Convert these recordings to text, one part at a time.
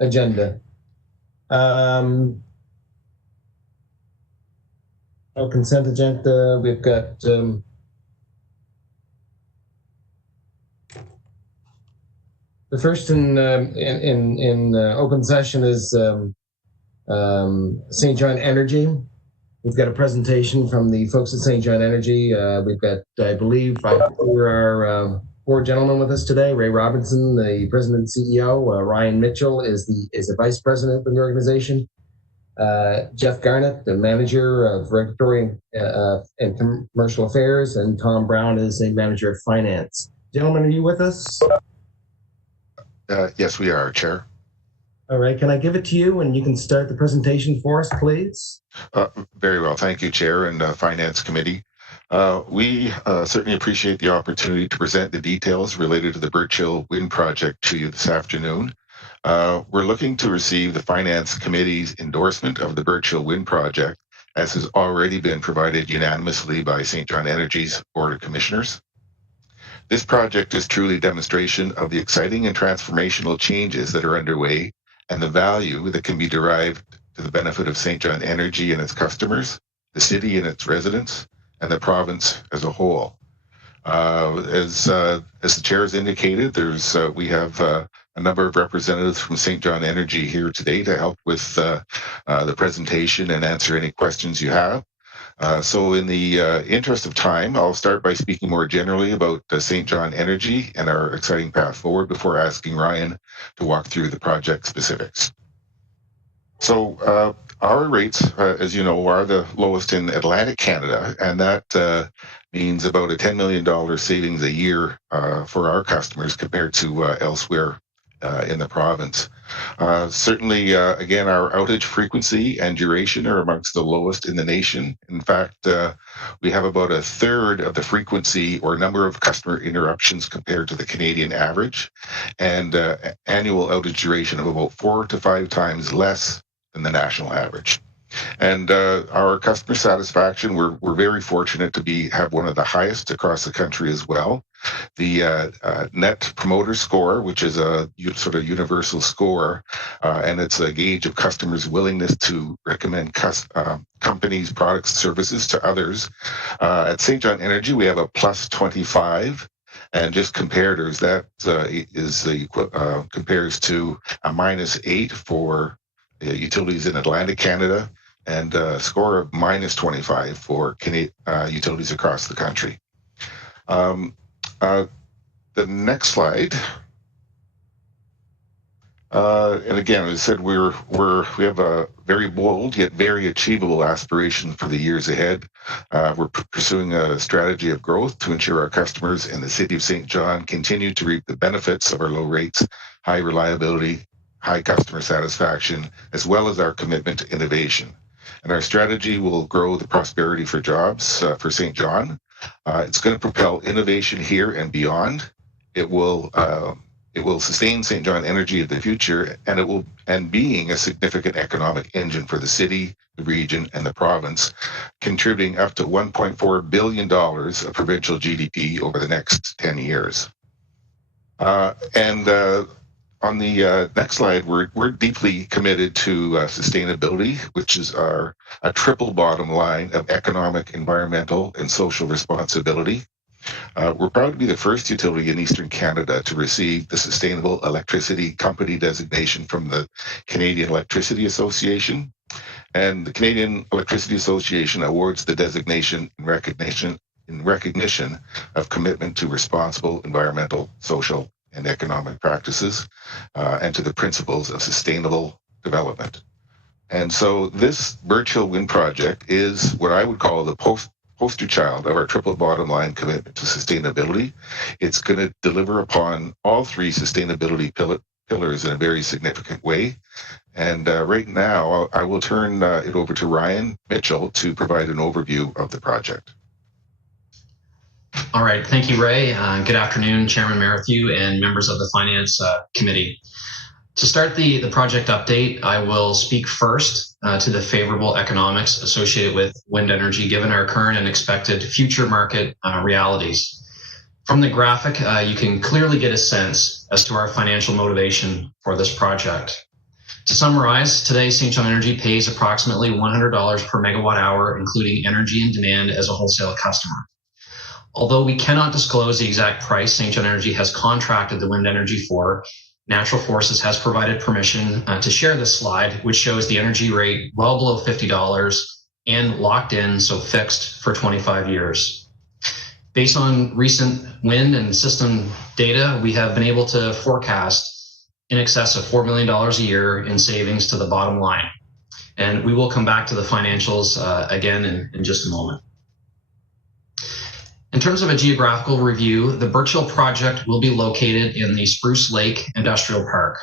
agenda. Our consent agenda, we've got the first in open session is St. John Energy. We've got a presentation from the folks at St. John Energy. We've got, I believe, four gentlemen with us today. Ray Robinson, the president and CEO. Ryan Mitchell is the vice president of the organization. Jeff Garnett, the manager of regulatory and commercial affairs, and Tom Brown is a manager of finance. Gentlemen, are you with us? Yes, we are, Chair. All right, can I give it to you and you can start the presentation for us, please? Very well, thank you, Chair and Finance Committee. We certainly appreciate the opportunity to present the details related to the Birch Hill Wind Project to you this afternoon. We're looking to receive the Finance Committee's endorsement of the Birch Hill Wind Project, as has already been provided unanimously by St. John Energy's Board of Commissioners. This project is truly a demonstration of the exciting and transformational changes that are underway and the value that can be derived to the benefit of St. John Energy and its customers, the city and its residents, and the province as a whole. As the chair has indicated, we have a number of representatives from St. John Energy here today to help with the presentation and answer any questions you have. So in the interest of time, I'll start by speaking more generally about St. John Energy and our exciting path forward before asking Ryan to walk through the project specifics. So our rates, as you know, are the lowest in Atlantic Canada, and that means about a $10 million savings a year for our customers compared to elsewhere in the province. Certainly, again, our outage frequency and duration are amongst the lowest in the nation. In fact, we have about a third of the frequency or number of customer interruptions compared to the Canadian average, and annual outage duration of about 4 to 5 times less than the national average. And our customer satisfaction, we're very fortunate to have one of the highest across the country as well. The Net Promoter Score, which is a sort of universal score, and it's a gauge of customers' willingness to recommend companies, products, services to others. At St. John Energy, we have a plus 25. And just comparators, that compares to a minus 8 for utilities in Atlantic Canada, and a score of minus 25 for utilities across the country. The next slide. And again, as I said, we have a very bold yet very achievable aspiration for the years ahead. We're pursuing a strategy of growth to ensure our customers in the city of St. John continue to reap the benefits of our low rates, high reliability, high customer satisfaction, as well as our commitment to innovation. And our strategy will grow the prosperity for jobs for St. John. It's going to propel innovation here and beyond. It will sustain St. John Energy of the future, and being a significant economic engine for the city, the region, and the province, contributing up to $1.4 billion of provincial GDP over the next 10 years. On the next slide, we're deeply committed to sustainability, which is a triple bottom line of economic, environmental, and social responsibility. We're proud to be the first utility in Eastern Canada to receive the Sustainable Electricity Company designation from the Canadian Electricity Association. And the Canadian Electricity Association awards the designation in recognition of commitment to responsible environmental, social, and economic practices, and to the principles of sustainable development. And so this Birch Hill Wind Project is what I would call the poster child of our triple bottom line commitment to sustainability. It's going to deliver upon all three sustainability pillars in a very significant way. And right now, I will turn it over to Ryan Mitchell to provide an overview of the project. All right, thank you, Ray. Good afternoon, Chairman Merrithew and members of the Finance Committee. To start the project update, I will speak first to the favorable economics associated with wind energy, given our current and expected future market realities. From the graphic, you can clearly get a sense as to our financial motivation for this project. To summarize, today St. John Energy pays approximately $100 per megawatt hour, including energy and demand as a wholesale customer. Although we cannot disclose the exact price St. John Energy has contracted the wind energy for, Natural Forces has provided permission to share this slide, which shows the energy rate well below $50 and locked in, so fixed for 25 years. Based on recent wind and system data, we have been able to forecast in excess of $4 million a year in savings to the bottom line. And we will come back to the financials again in just a moment. In terms of a geographical review, the Birch Hill project will be located in the Spruce Lake Industrial Park.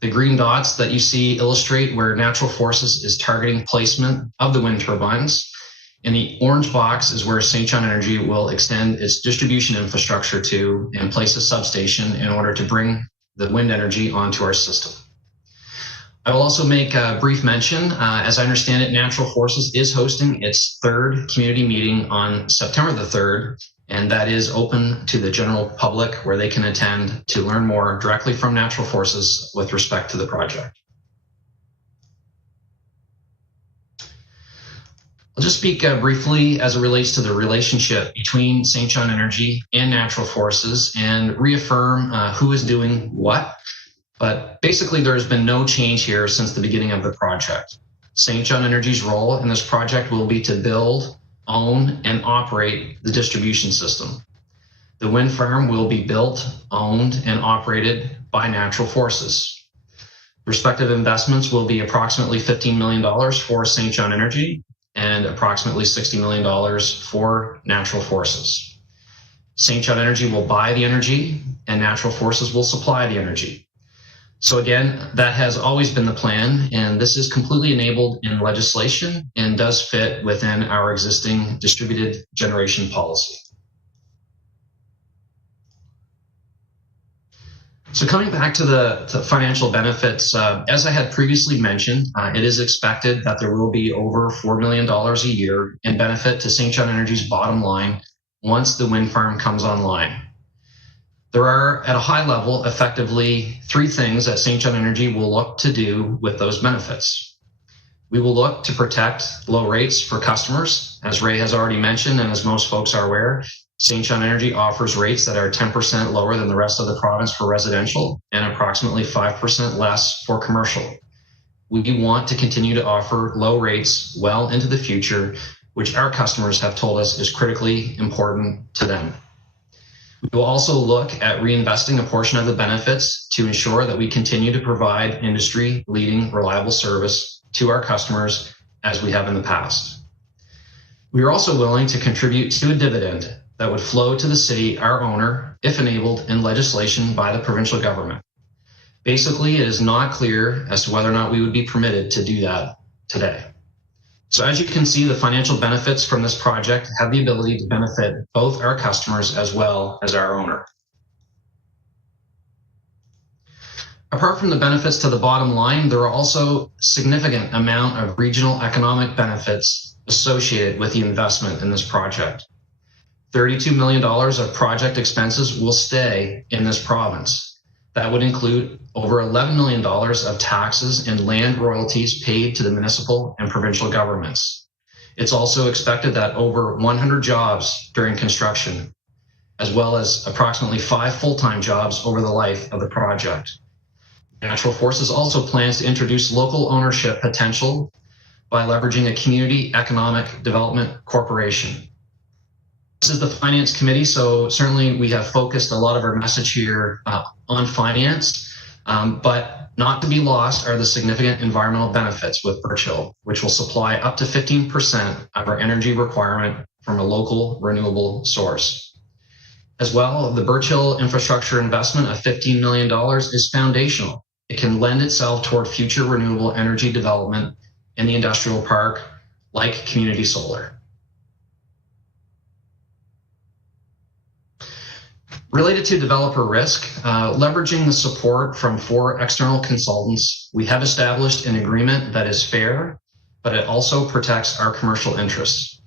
The green dots that you see illustrate where Natural Forces is targeting placement of the wind turbines, and the orange box is where St. John Energy will extend its distribution infrastructure to and place a substation in order to bring the wind energy onto our system. I will also make a brief mention, as I understand it, Natural Forces is hosting its third community meeting on September the 3rd, and that is open to the general public where they can attend to learn more directly from Natural Forces with respect to the project. I'll just speak briefly as it relates to the relationship between St. John Energy and Natural Forces and reaffirm who is doing what. But basically, there has been no change here since the beginning of the project. St. John Energy's role in this project will be to build, own, and operate the distribution system. The wind farm will be built, owned, and operated by Natural Forces. Respective investments will be approximately $15 million for St. John Energy and approximately $60 million for Natural Forces. St. John Energy will buy the energy and Natural Forces will supply the energy. So again, that has always been the plan, and this is completely enabled in legislation and does fit within our existing distributed generation policy. So coming back to the financial benefits, as I had previously mentioned, it is expected that there will be over $4 million a year in benefit to St. John Energy's bottom line once the wind farm comes online. There are, at a high level, effectively three things that St. John Energy will look to do with those benefits. We will look to protect low rates for customers. As Ray has already mentioned, and as most folks are aware, St. John Energy offers rates that are 10% lower than the rest of the province for residential and approximately 5% less for commercial. We want to continue to offer low rates well into the future, which our customers have told us is critically important to them. We will also look at reinvesting a portion of the benefits to ensure that we continue to provide industry-leading reliable service to our customers as we have in the past. We are also willing to contribute to a dividend that would flow to the city, our owner, if enabled in legislation by the provincial government. Basically, it is not clear as to whether or not we would be permitted to do that today. So as you can see, the financial benefits from this project have the ability to benefit both our customers as well as our owner. Apart from the benefits to the bottom line, there are also significant amount of regional economic benefits associated with the investment in this project. $32 million of project expenses will stay in this province. That would include over $11 million of taxes and land royalties paid to the municipal and provincial governments. It's also expected that over 100 jobs during construction, as well as approximately 5 full-time jobs over the life of the project. Natural Forces also plans to introduce local ownership potential by leveraging a community economic development corporation. This is the Finance Committee, so certainly we have focused a lot of our message here on finance, but not to be lost are the significant environmental benefits with Birch Hill, which will supply up to 15% of our energy requirement from a local renewable source. As well, the Birch Hill infrastructure investment of $15 million is foundational. It can lend itself toward future renewable energy development in the industrial park, like community solar. Related to developer risk, leveraging the support from 4 external consultants, we have established an agreement that is fair, but it also protects our commercial interests.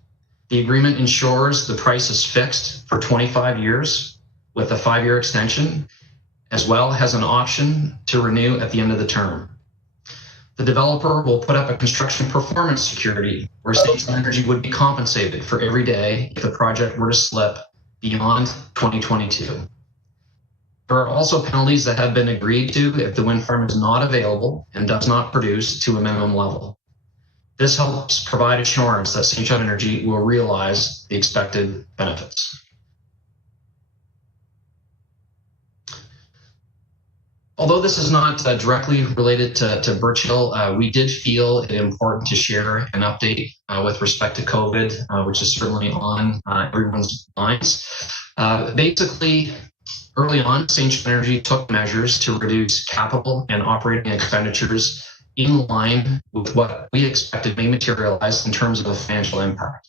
The agreement ensures the price is fixed for 25 years with a 5-year extension, as well as an option to renew at the end of the term. The developer will put up a construction performance security where St. John Energy would be compensated for every day if the project were to slip beyond 2022. There are also penalties that have been agreed to if the wind farm is not available and does not produce to a minimum level. This helps provide assurance that St. John Energy will realize the expected benefits. Although this is not directly related to Birch Hill, we did feel it important to share an update with respect to COVID, which is certainly on everyone's minds. Basically, early on, St. John Energy took measures to reduce capital and operating expenditures in line with what we expected may materialize in terms of a financial impact.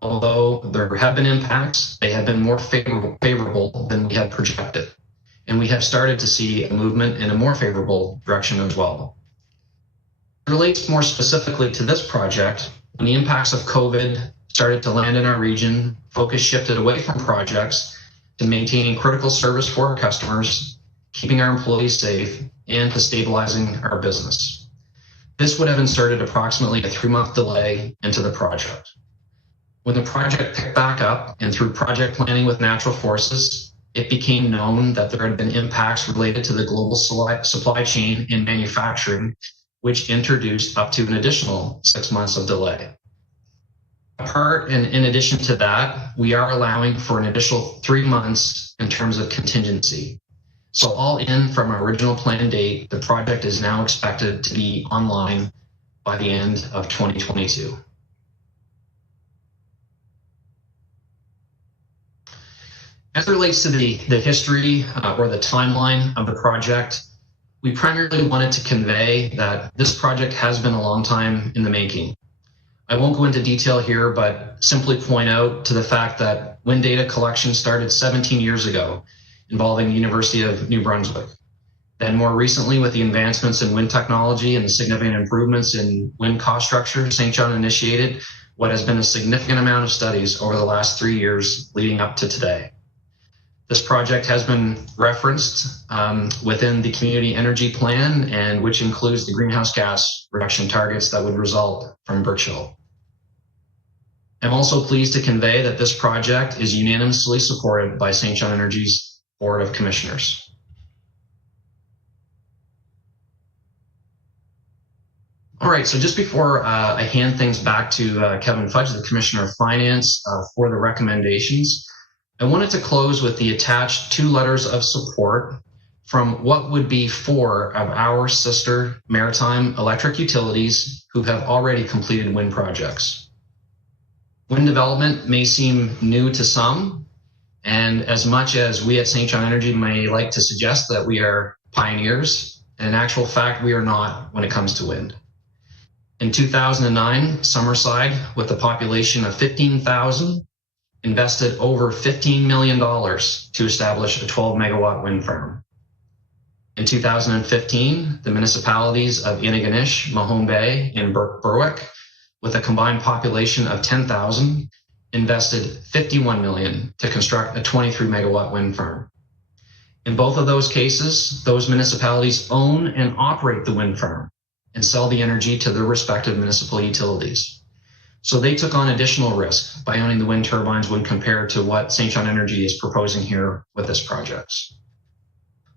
Although there have been impacts, they have been more favorable than we had projected. And we have started to see a movement in a more favorable direction as well. It relates more specifically to this project. When the impacts of COVID started to land in our region, focus shifted away from projects to maintaining critical service for our customers, keeping our employees safe, and to stabilizing our business. This would have inserted approximately a 3-month delay into the project. When the project picked back up and through project planning with natural forces, it became known that there had been impacts related to the global supply chain and manufacturing, which introduced up to an additional 6 months of delay. In addition to that, we are allowing for an additional 3 months in terms of contingency. So all in from our original planned date, the project is now expected to be online by the end of 2022. As it relates to the history or the timeline of the project, we primarily wanted to convey that this project has been a long time in the making. I won't go into detail here, but simply point out to the fact that wind data collection started 17 years ago, involving the University of New Brunswick. Then more recently, with the advancements in wind technology and the significant improvements in wind cost structure, St. John initiated what has been a significant amount of studies over the last 3 years leading up to today. This project has been referenced within the community energy plan, and which includes the greenhouse gas reduction targets that would result from Birch Hill. I'm also pleased to convey that this project is unanimously supported by St. John Energy's Board of Commissioners. All right, so just before I hand things back to Kevin Fudge, the Commissioner of Finance, for the recommendations, I wanted to close with the attached 2 letters of support from what would be 4 of our sister maritime electric utilities who have already completed wind projects. Wind development may seem new to some, and as much as we at St. John Energy may like to suggest that we are pioneers, in actual fact, we are not when it comes to wind. In 2009, Summerside, with a population of 15,000, invested over $15 million to establish a 12-megawatt wind farm. In 2015, the municipalities of Inigonish, Mahone Bay, and Berwick, with a combined population of 10,000, invested $51 million to construct a 23-megawatt wind farm. In both of those cases, those municipalities own and operate the wind farm and sell the energy to their respective municipal utilities. So they took on additional risk by owning the wind turbines when compared to what St. John Energy is proposing here with this project.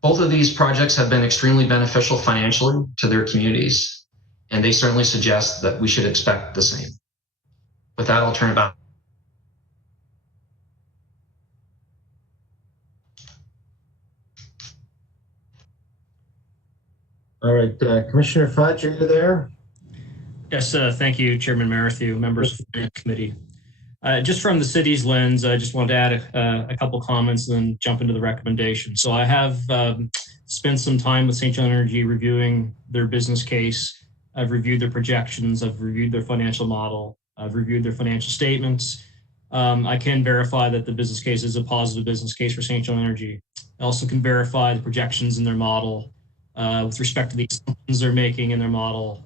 Both of these projects have been extremely beneficial financially to their communities, and they certainly suggest that we should expect the same. With that, I'll turn it back. All right, Commissioner Fudge, are you there? Yes, thank you, Chairman Merrithew, members of the committee. Just from the city's lens, I just wanted to add a couple comments and then jump into the recommendation. So I have spent some time with St. John Energy reviewing their business case. I've reviewed their projections. I've reviewed their financial model. I've reviewed their financial statements. I can verify that the business case is a positive business case for St. John Energy. I also can verify the projections in their model with respect to the assumptions they're making in their model.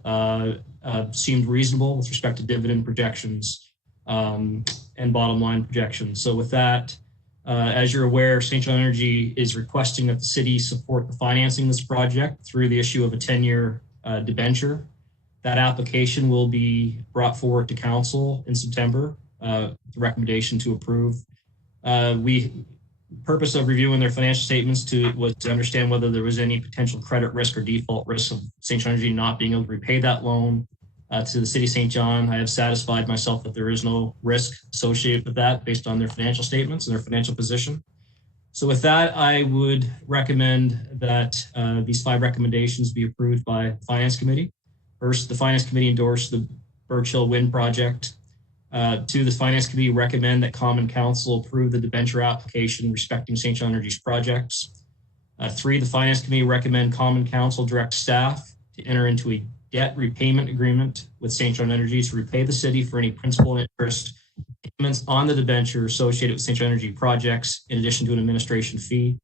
Seemed reasonable with respect to dividend projections and bottom line projections. So with that, as you're aware, St. John Energy is requesting that the city support the financing of this project through the issue of a 10-year debenture. That application will be brought forward to council in September. The recommendation to approve. Purpose of reviewing their financial statements was to understand whether there was any potential credit risk or default risk of St. John Energy not being able to repay that loan to the City of St. John. I have satisfied myself that there is no risk associated with that based on their financial statements and their financial position. So with that, I would recommend that these 5 recommendations be approved by the Finance Committee. First, the Finance Committee endorsed the Birch Hill Wind Project. 2, the Finance Committee recommend that Common Council approve the debenture application respecting St. John Energy's projects. 3, the Finance Committee recommend Common Council direct staff to enter into a debt repayment agreement with St. John Energy to repay the city for any principal and interest payments on the debenture associated with St. John Energy projects, in addition to an administration fee.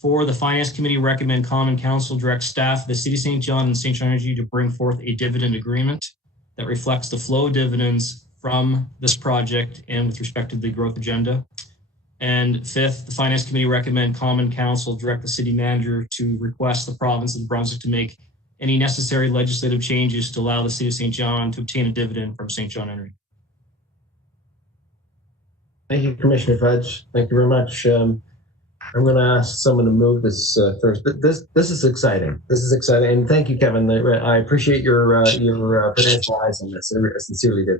4, the Finance Committee recommend Common Council direct staff of the City of St. John and St. John Energy to bring forth a dividend agreement that reflects the flow of dividends from this project and with respect to the growth agenda. And 5th, the Finance Committee recommend Common Council direct the City Manager to request the province of New Brunswick to make any necessary legislative changes to allow the City of St. John to obtain a dividend from St. John Energy. Thank you, Commissioner Fudge. Thank you very much. I'm going to ask someone to move this first. This is exciting. This is exciting, and thank you, Kevin. I appreciate your financial eyes on this. I sincerely do.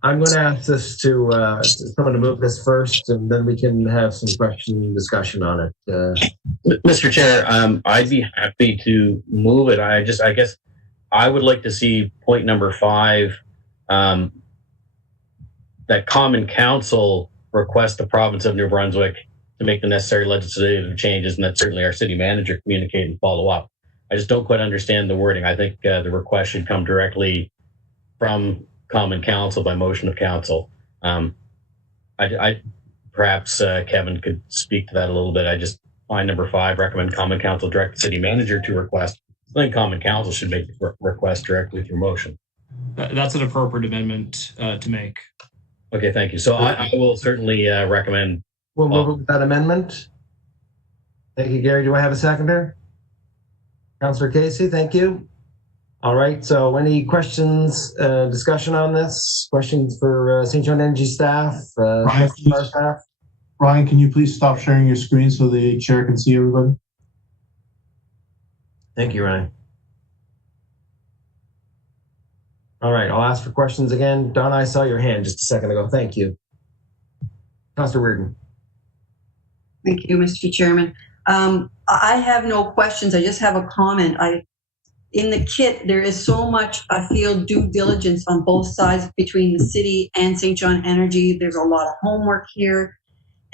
I'm going to ask this to someone to move this first, and then we can have some question and discussion on it. Mr. Chair, I'd be happy to move it. I guess I would like to see point number 5, that Common Council request the province of New Brunswick to make the necessary legislative changes, and that certainly our city manager communicate and follow up. I just don't quite understand the wording. I think the request should come directly from Common Council by motion of council. Perhaps Kevin could speak to that a little bit. I just find number 5, recommend Common Council direct the city manager to request. I think Common Council should make the request directly through motion. That's an appropriate amendment to make. Okay, thank you. So I will certainly recommend. We'll move with that amendment. Thank you, Gary. Do I have a seconder? Councillor Casey, thank you. All right, so any questions, discussion on this? Questions for St. John Energy staff? Ryan, can you please stop sharing your screen so the chair can see everybody? Thank you, Ryan. All right, I'll ask for questions again. Don, I saw your hand just a second ago. Thank you. Councillor Reardon. Thank you, Mr. Chairman. I have no questions. I just have a comment. In the kit, there is so much, I feel, due diligence on both sides between the city and St. John Energy. There's a lot of homework here.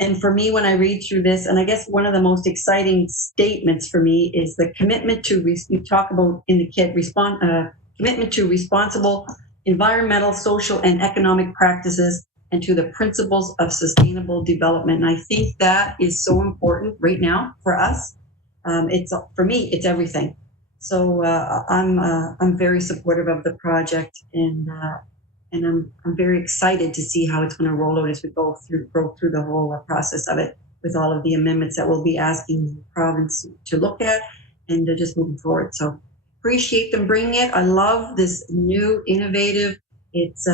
And for me, when I read through this, and I guess one of the most exciting statements for me is the commitment to, you talk about in the kit, commitment to responsible environmental, social, and economic practices, and to the principles of sustainable development. And I think that is so important right now for us. For me, it's everything. So I'm very supportive of the project, and I'm very excited to see how it's going to roll out as we go through the whole process of it, with all of the amendments that we'll be asking the province to look at, and just moving forward. So appreciate them bringing it. I love this new innovative. It's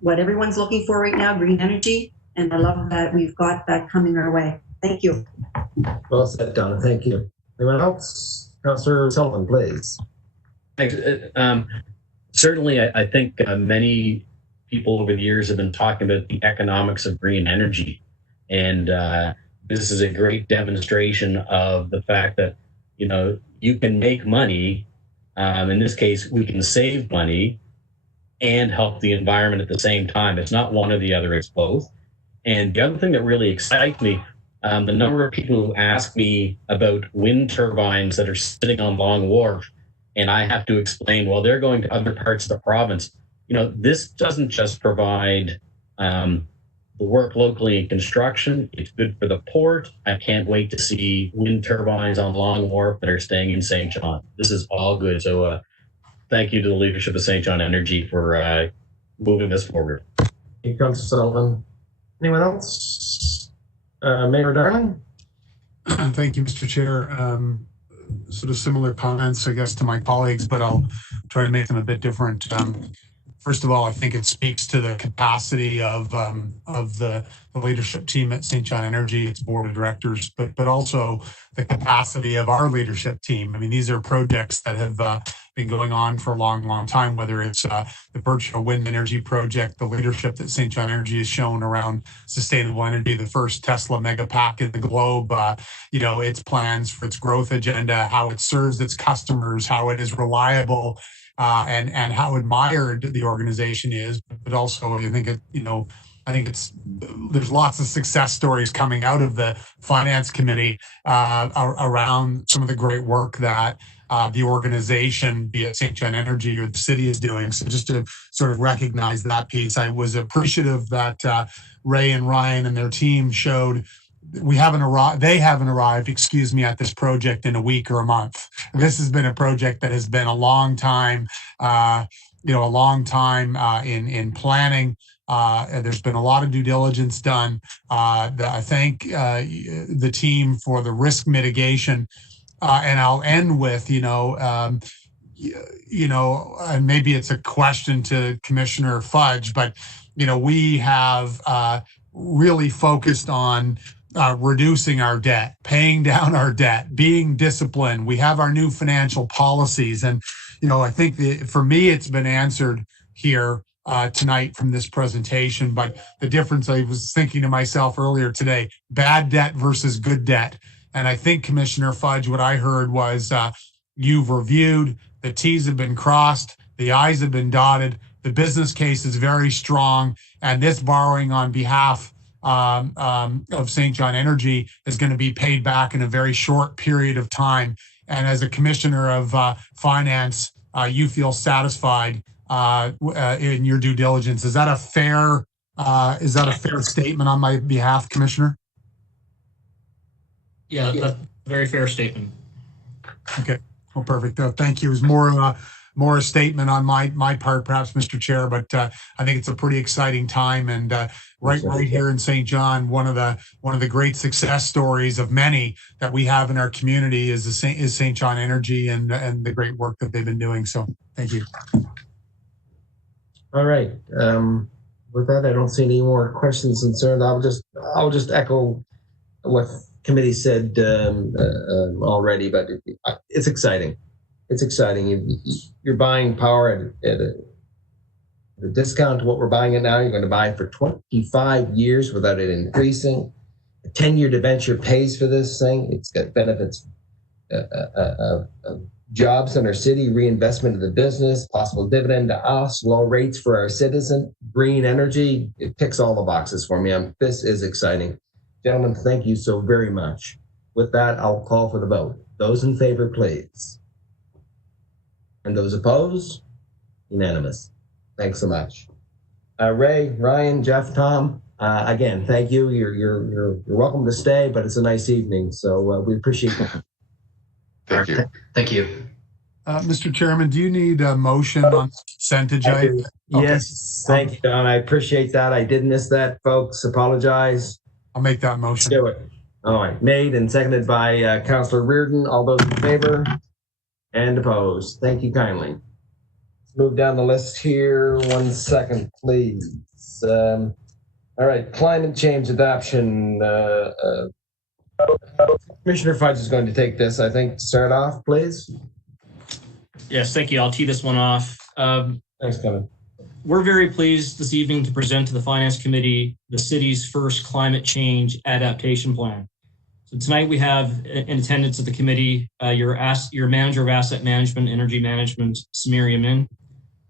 what everyone's looking for right now, green energy, and I love that we've got that coming our way. Thank you. Well said, Donna. Thank you. Anyone else? Councillor Sullivan, please. Thanks. Certainly, I think many people over the years have been talking about the economics of green energy. And this is a great demonstration of the fact that, you can make money. In this case, we can save money and help the environment at the same time. It's not one or the other, it's both. And the other thing that really excites me, the number of people who ask me about wind turbines that are sitting on Long Wharf, and I have to explain, well, they're going to other parts of the province. This doesn't just provide the work locally in construction. It's good for the port. I can't wait to see wind turbines on Long Wharf that are staying in St. John. This is all good. So thank you to the leadership of St. John Energy for moving this forward. Thank you, Councillor Sullivan. Anyone else? Mayor Darling? Thank you, Mr. Chair. sort of similar comments, I guess, to my colleagues, but I'll try to make them a bit different. First of all, I think it speaks to the capacity of the leadership team at St. John Energy, its board of directors, but also the capacity of our leadership team. I mean, these are projects that have been going on for a long, long time, whether it's the Birch Hill Wind Energy Project, the leadership that St. John Energy has shown around sustainable energy, the first Tesla megapack in the globe, its plans for its growth agenda, how it serves its customers, how it is reliable, and how admired the organization is, but also I think there's lots of success stories coming out of the finance committee around some of the great work that the organization, be it St. John Energy or the city, is doing. So just to sort of recognize that piece, I was appreciative that Ray and Ryan and their team showed they haven't arrived, at this project in a week or a month. This has been a project that has been a long time, in planning. There's been a lot of due diligence done. I thank the team for the risk mitigation. And I'll end with, and maybe it's a question to Commissioner Fudge, but, we have really focused on reducing our debt, paying down our debt, being disciplined. We have our new financial policies. And, I think for me, it's been answered here tonight from this presentation. But the difference, I was thinking to myself earlier today, bad debt versus good debt. And I think, Commissioner Fudge, what I heard was you've reviewed, the T's have been crossed, the I's have been dotted, the business case is very strong, and this borrowing on behalf of St. John Energy is going to be paid back in a very short period of time. And as a commissioner of finance, you feel satisfied in your due diligence. Is that a fair statement on my behalf, Commissioner? Yeah, that's a very fair statement. Okay, well, perfect. Thank you. It was more a statement on my part, perhaps, Mr. Chair, but I think it's a pretty exciting time, and right here in St. John, one of the great success stories of many that we have in our community is St. John Energy and the great work that they've been doing. So, thank you. All right. With that, I don't see any more questions and concerns. I'll just echo what committee said already, but it's exciting. It's exciting. You're buying power at a discount to what we're buying it now. You're going to buy it for 25 years without it increasing. A 10-year debenture pays for this thing. It's got benefits, jobs in our city, reinvestment of the business, possible dividend to us, low rates for our citizen, green energy. It ticks all the boxes for me. This is exciting. Gentlemen, thank you so very much. With that, I'll call for the vote. Those in favor, please. And those opposed? Unanimous. Thanks so much. Ray, Ryan, Jeff, Tom, again, thank you. You're welcome to stay, but it's a nice evening, so we appreciate it. Thank you. Thank you. Mr. Chairman, do you need a motion on consent agenda? Yes, thank you, Don. I appreciate that. I did miss that, folks. Apologize. I'll make that motion. Do it. All right. Made and seconded by Councillor Reardon. All those in favor and opposed? Thank you kindly. Let's move down the list here. 1 second, please. All right. Climate change adaptation. Commissioner Fudge is going to take this, I think, to start off, please. Yes, thank you. I'll tee this one off. Thanks, Kevin. We're very pleased this evening to present to the Finance Committee the city's first climate change adaptation plan. So tonight we have in attendance at the committee your manager of asset management, energy management, Samir Yamin.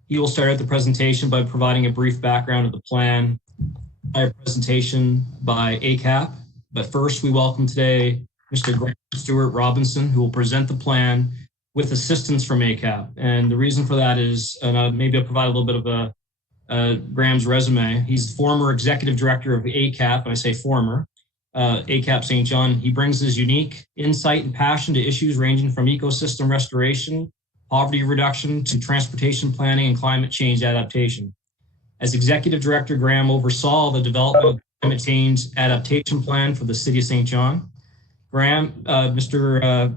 He will start out the presentation by providing a brief background of the plan, a presentation by ACAP. But first, we welcome today Mr. Graham Stewart Robinson, who will present the plan with assistance from ACAP. And the reason for that is, and maybe I'll provide a little bit of Graham's resume. He's the former executive director of ACAP, and I say former, ACAP St. John. He brings his unique insight and passion to issues ranging from ecosystem restoration, poverty reduction, to transportation planning and climate change adaptation. As executive director, Graham oversaw the development of the climate change adaptation plan for the city of St. John. Graham, Mr.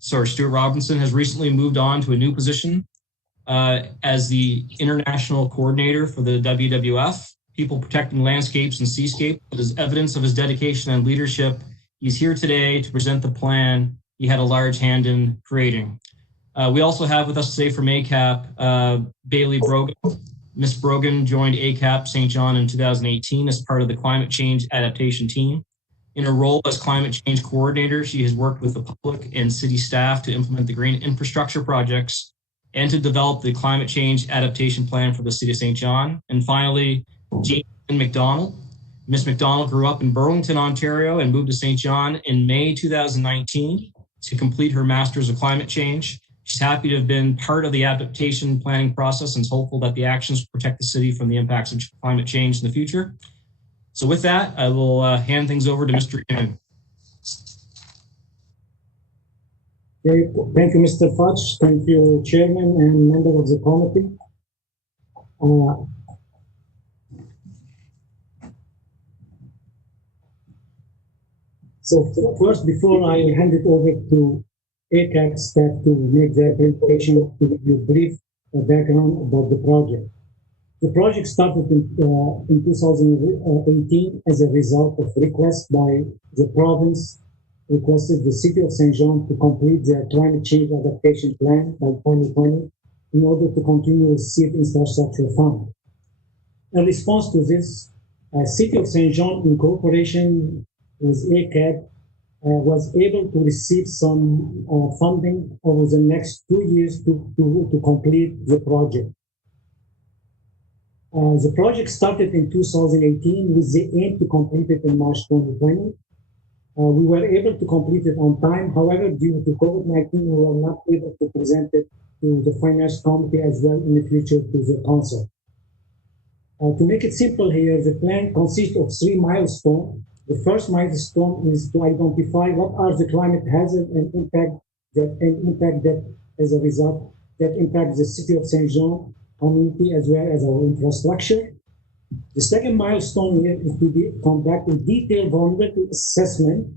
Stuart Robinson has recently moved on to a new position as the international coordinator for the WWF, People Protecting Landscapes and Seascape. As evidence of his dedication and leadership, he's here today to present the plan he had a large hand in creating. We also have with us today from ACAP, Bailey Brogan. Ms. Brogan joined ACAP St. John in 2018 as part of the climate change adaptation team. In her role as climate change coordinator, she has worked with the public and city staff to implement the green infrastructure projects and to develop the climate change adaptation plan for the city of St. John. And finally, Jean McDonald. Ms. McDonald grew up in Burlington, Ontario, and moved to St. John in May 2019 to complete her Master's of Climate Change. She's happy to have been part of the adaptation planning process and is hopeful that the actions will protect the city from the impacts of climate change in the future. So with that, I will hand things over to Mr. Ian. Thank you, Mr. Fudge. Thank you, Chairman and member of the committee. So first, before I hand it over to ACAP staff to make their presentation, to give you a brief background about the project. The project started in 2018 as a result of request by the province, requested the city of St. John to complete their climate change adaptation plan by 2020 in order to continue to receive infrastructure fund. In response to this, city of St. John in cooperation with ACAP was able to receive some funding over the next 2 years to complete the project. The project started in 2018 with the aim to complete it in March 2020. We were able to complete it on time. However, due to COVID-19, we were not able to present it to the Finance Committee as well in the future to the Council. To make it simple here, the plan consists of 3 milestones. The first milestone is to identify what are the climate hazards and impact that as a result that impacts the city of St. John community as well as our infrastructure. The second milestone here is to conduct a detailed vulnerability assessment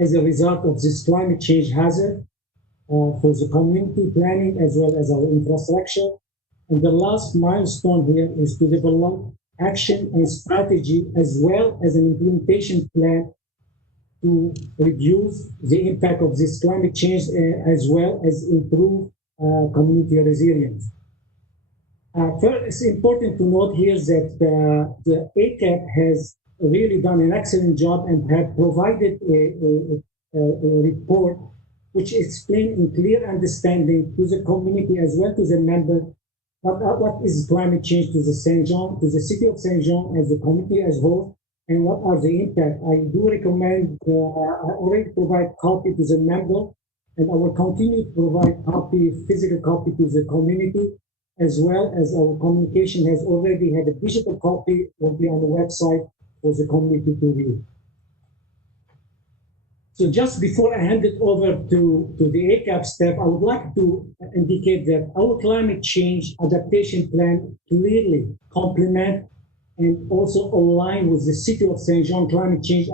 as a result of this climate change hazard for the community planning as well as our infrastructure. And the last milestone here is to develop action and strategy as well as an implementation plan to reduce the impact of this climate change as well as improve community resilience. First, it's important to note here that the ACAP has really done an excellent job and have provided a report which explains in clear understanding to the community as well to the member what is climate change to the St. John, to the city of St. John as the community as whole, and what are the impact. I do recommend, I already provide copy to the member, and I will continue to provide physical copy to the community, as well as our communication has already had a digital copy, will be on the website for the community to read. So just before I hand it over to the ACAP staff, I would like to indicate that our climate change adaptation plan clearly complement and also align with the City of St. John Climate Change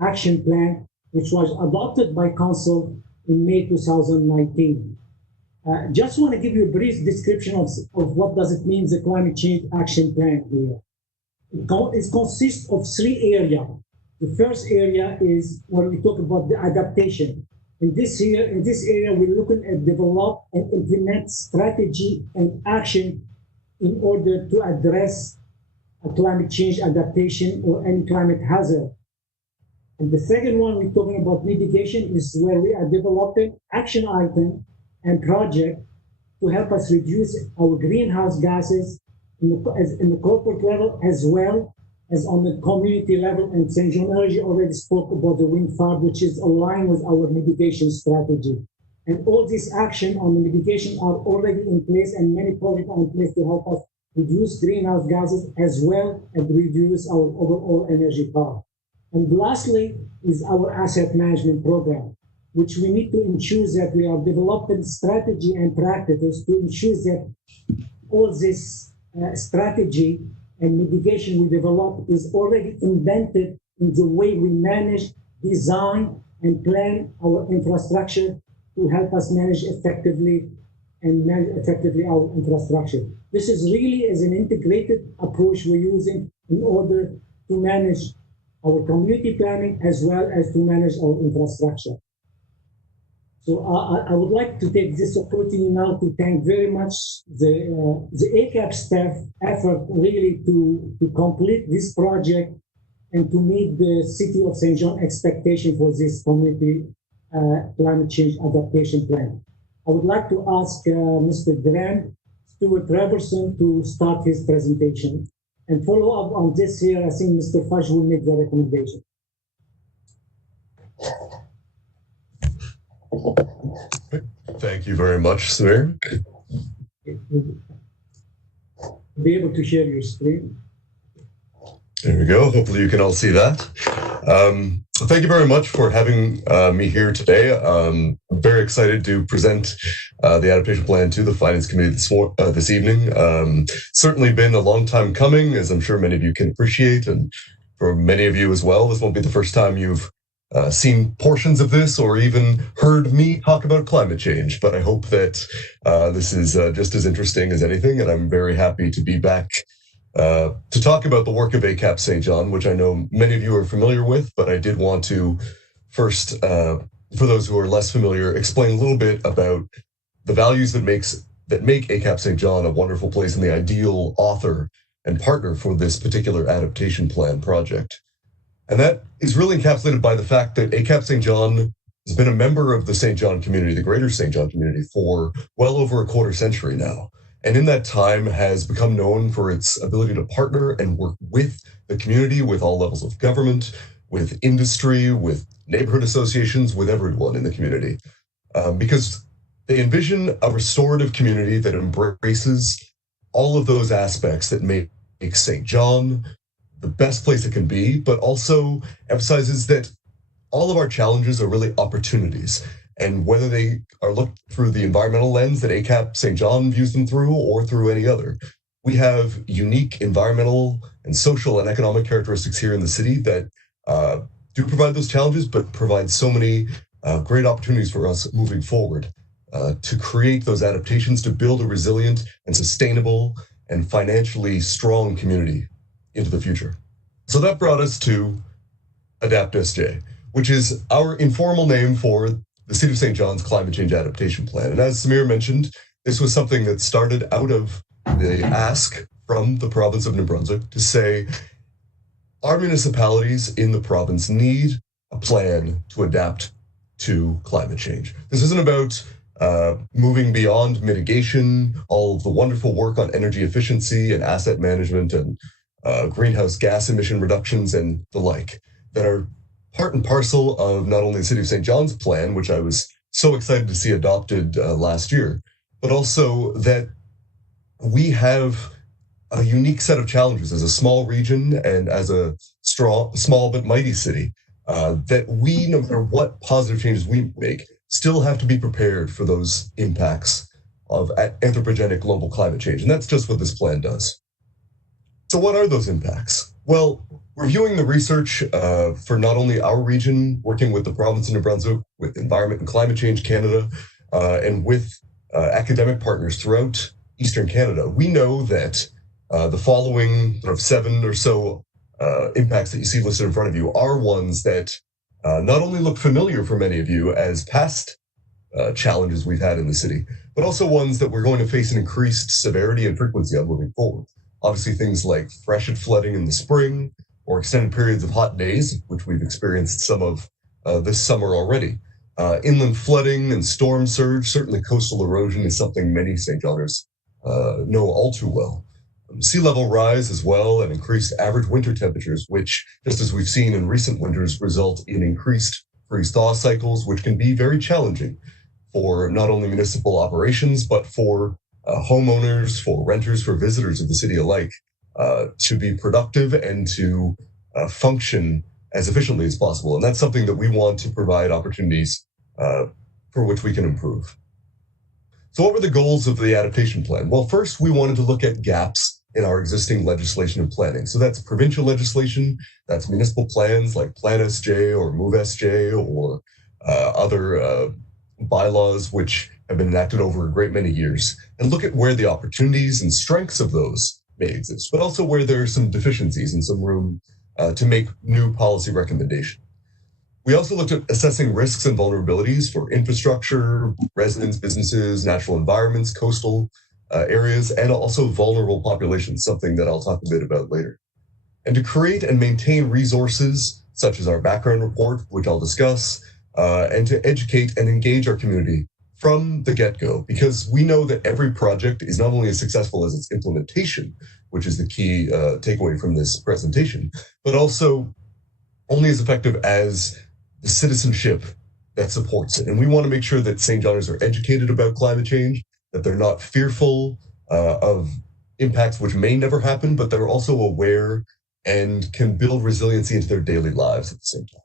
Action Plan, which was adopted by Council in May 2019. Just want to give you a brief description of what does it mean, the Climate Change Action Plan here. It consists of 3 areas. The first area is when we talk about the adaptation. In this area, we're looking at develop and implement strategy and action in order to address a climate change adaptation or any climate hazard. And the second one, we're talking about mitigation, is where we are developing action item and project to help us reduce our greenhouse gases in the corporate level as well as on the community level. And St. John Energy already spoke about the wind farm, which is aligned with our mitigation strategy. And all these action on the mitigation are already in place, and many projects are in place to help us reduce greenhouse gases as well as reduce our overall energy cost. And lastly is our asset management program, which we need to ensure that we are developing strategy and practices to ensure that all this strategy and mitigation we develop is already invented in the way we manage, design, and plan our infrastructure to help us manage effectively our infrastructure. This is really is an integrated approach we're using in order to manage our community planning as well as to manage our infrastructure. So I would like to take this opportunity now to thank very much the ACAP staff effort really to complete this project and to meet the City of St. John expectation for this community climate change adaptation plan. I would like to ask Mr. Grant Stewart Robertson to start his presentation and follow up on this here. I think Mr. Fudge will make the recommendation. Thank you very much, Samir. Be able to share your screen. There we go. Hopefully you can all see that. Thank you very much for having me here today. I'm very excited to present the adaptation plan to the Finance Committee this evening. Certainly been a long time coming, as I'm sure many of you can appreciate, and for many of you as well, this won't be the first time you've seen portions of this or even heard me talk about climate change, but I hope that this is just as interesting as anything, and I'm very happy to be back to talk about the work of ACAP St. John, which I know many of you are familiar with, but I did want to first, for those who are less familiar, explain a little bit about the values that make ACAP St. John a wonderful place and the ideal author and partner for this particular adaptation plan project. And that is really encapsulated by the fact that ACAP St. John has been a member of the St. John community, the greater St. John community, for well over a quarter century now. And in that time has become known for its ability to partner and work with the community, with all levels of government, with industry, with neighborhood associations, with everyone in the community. Because they envision a restorative community that embraces all of those aspects that make St. John the best place it can be, but also emphasizes that all of our challenges are really opportunities. And whether they are looked through the environmental lens that ACAP St. John views them through or through any other, we have unique environmental and social and economic characteristics here in the city that do provide those challenges, but provide so many great opportunities for us moving forward to create those adaptations, to build a resilient and sustainable and financially strong community into the future. So that brought us to Adaptation, which is our informal name for the City of St. John's Climate Change Adaptation Plan. And as Samir mentioned, this was something that started out of the ask from the province of New Brunswick to say, our municipalities in the province need a plan to adapt to climate change. This isn't about moving beyond mitigation, all of the wonderful work on energy efficiency and asset management and greenhouse gas emission reductions and the like that are part and parcel of not only the City of St. John's plan, which I was so excited to see adopted last year, but also that we have a unique set of challenges as a small region and as a small but mighty city that we, no matter what positive changes we make, still have to be prepared for those impacts of anthropogenic global climate change. And that's just what this plan does. So what are those impacts? Well, reviewing the research for not only our region, working with the province of New Brunswick, with Environment and Climate Change Canada, and with academic partners throughout Eastern Canada, we know that the following 7 or so impacts that you see listed in front of you are ones that not only look familiar for many of you as past challenges we've had in the city, but also ones that we're going to face an increased severity and frequency of moving forward. Obviously, things like freshet flooding in the spring or extended periods of hot days, which we've experienced some of this summer already. Inland flooding and storm surge, certainly coastal erosion is something many St. Johners know all too well. Sea level rise as well and increased average winter temperatures, which, just as we've seen in recent winters, result in increased freeze-thaw cycles, which can be very challenging for not only municipal operations, but for homeowners, for renters, for visitors of the city alike, to be productive and to function as efficiently as possible. And that's something that we want to provide opportunities for which we can improve. So what were the goals of the adaptation plan? Well, first, we wanted to look at gaps in our existing legislation and planning. So that's provincial legislation, that's municipal plans like Plan SJ or Move SJ or other bylaws which have been enacted over a great many years, and look at where the opportunities and strengths of those may exist, but also where there are some deficiencies and some room to make new policy recommendations. We also looked at assessing risks and vulnerabilities for infrastructure, residents, businesses, natural environments, coastal areas, and also vulnerable populations, something that I'll talk a bit about later. And to create and maintain resources such as our background report, which I'll discuss, and to educate and engage our community from the get-go, because we know that every project is not only as successful as its implementation, which is the key takeaway from this presentation, but also only as effective as the citizenship that supports it. And we want to make sure that St. Johners are educated about climate change, that they're not fearful of impacts which may never happen, but they're also aware and can build resiliency into their daily lives at the same time.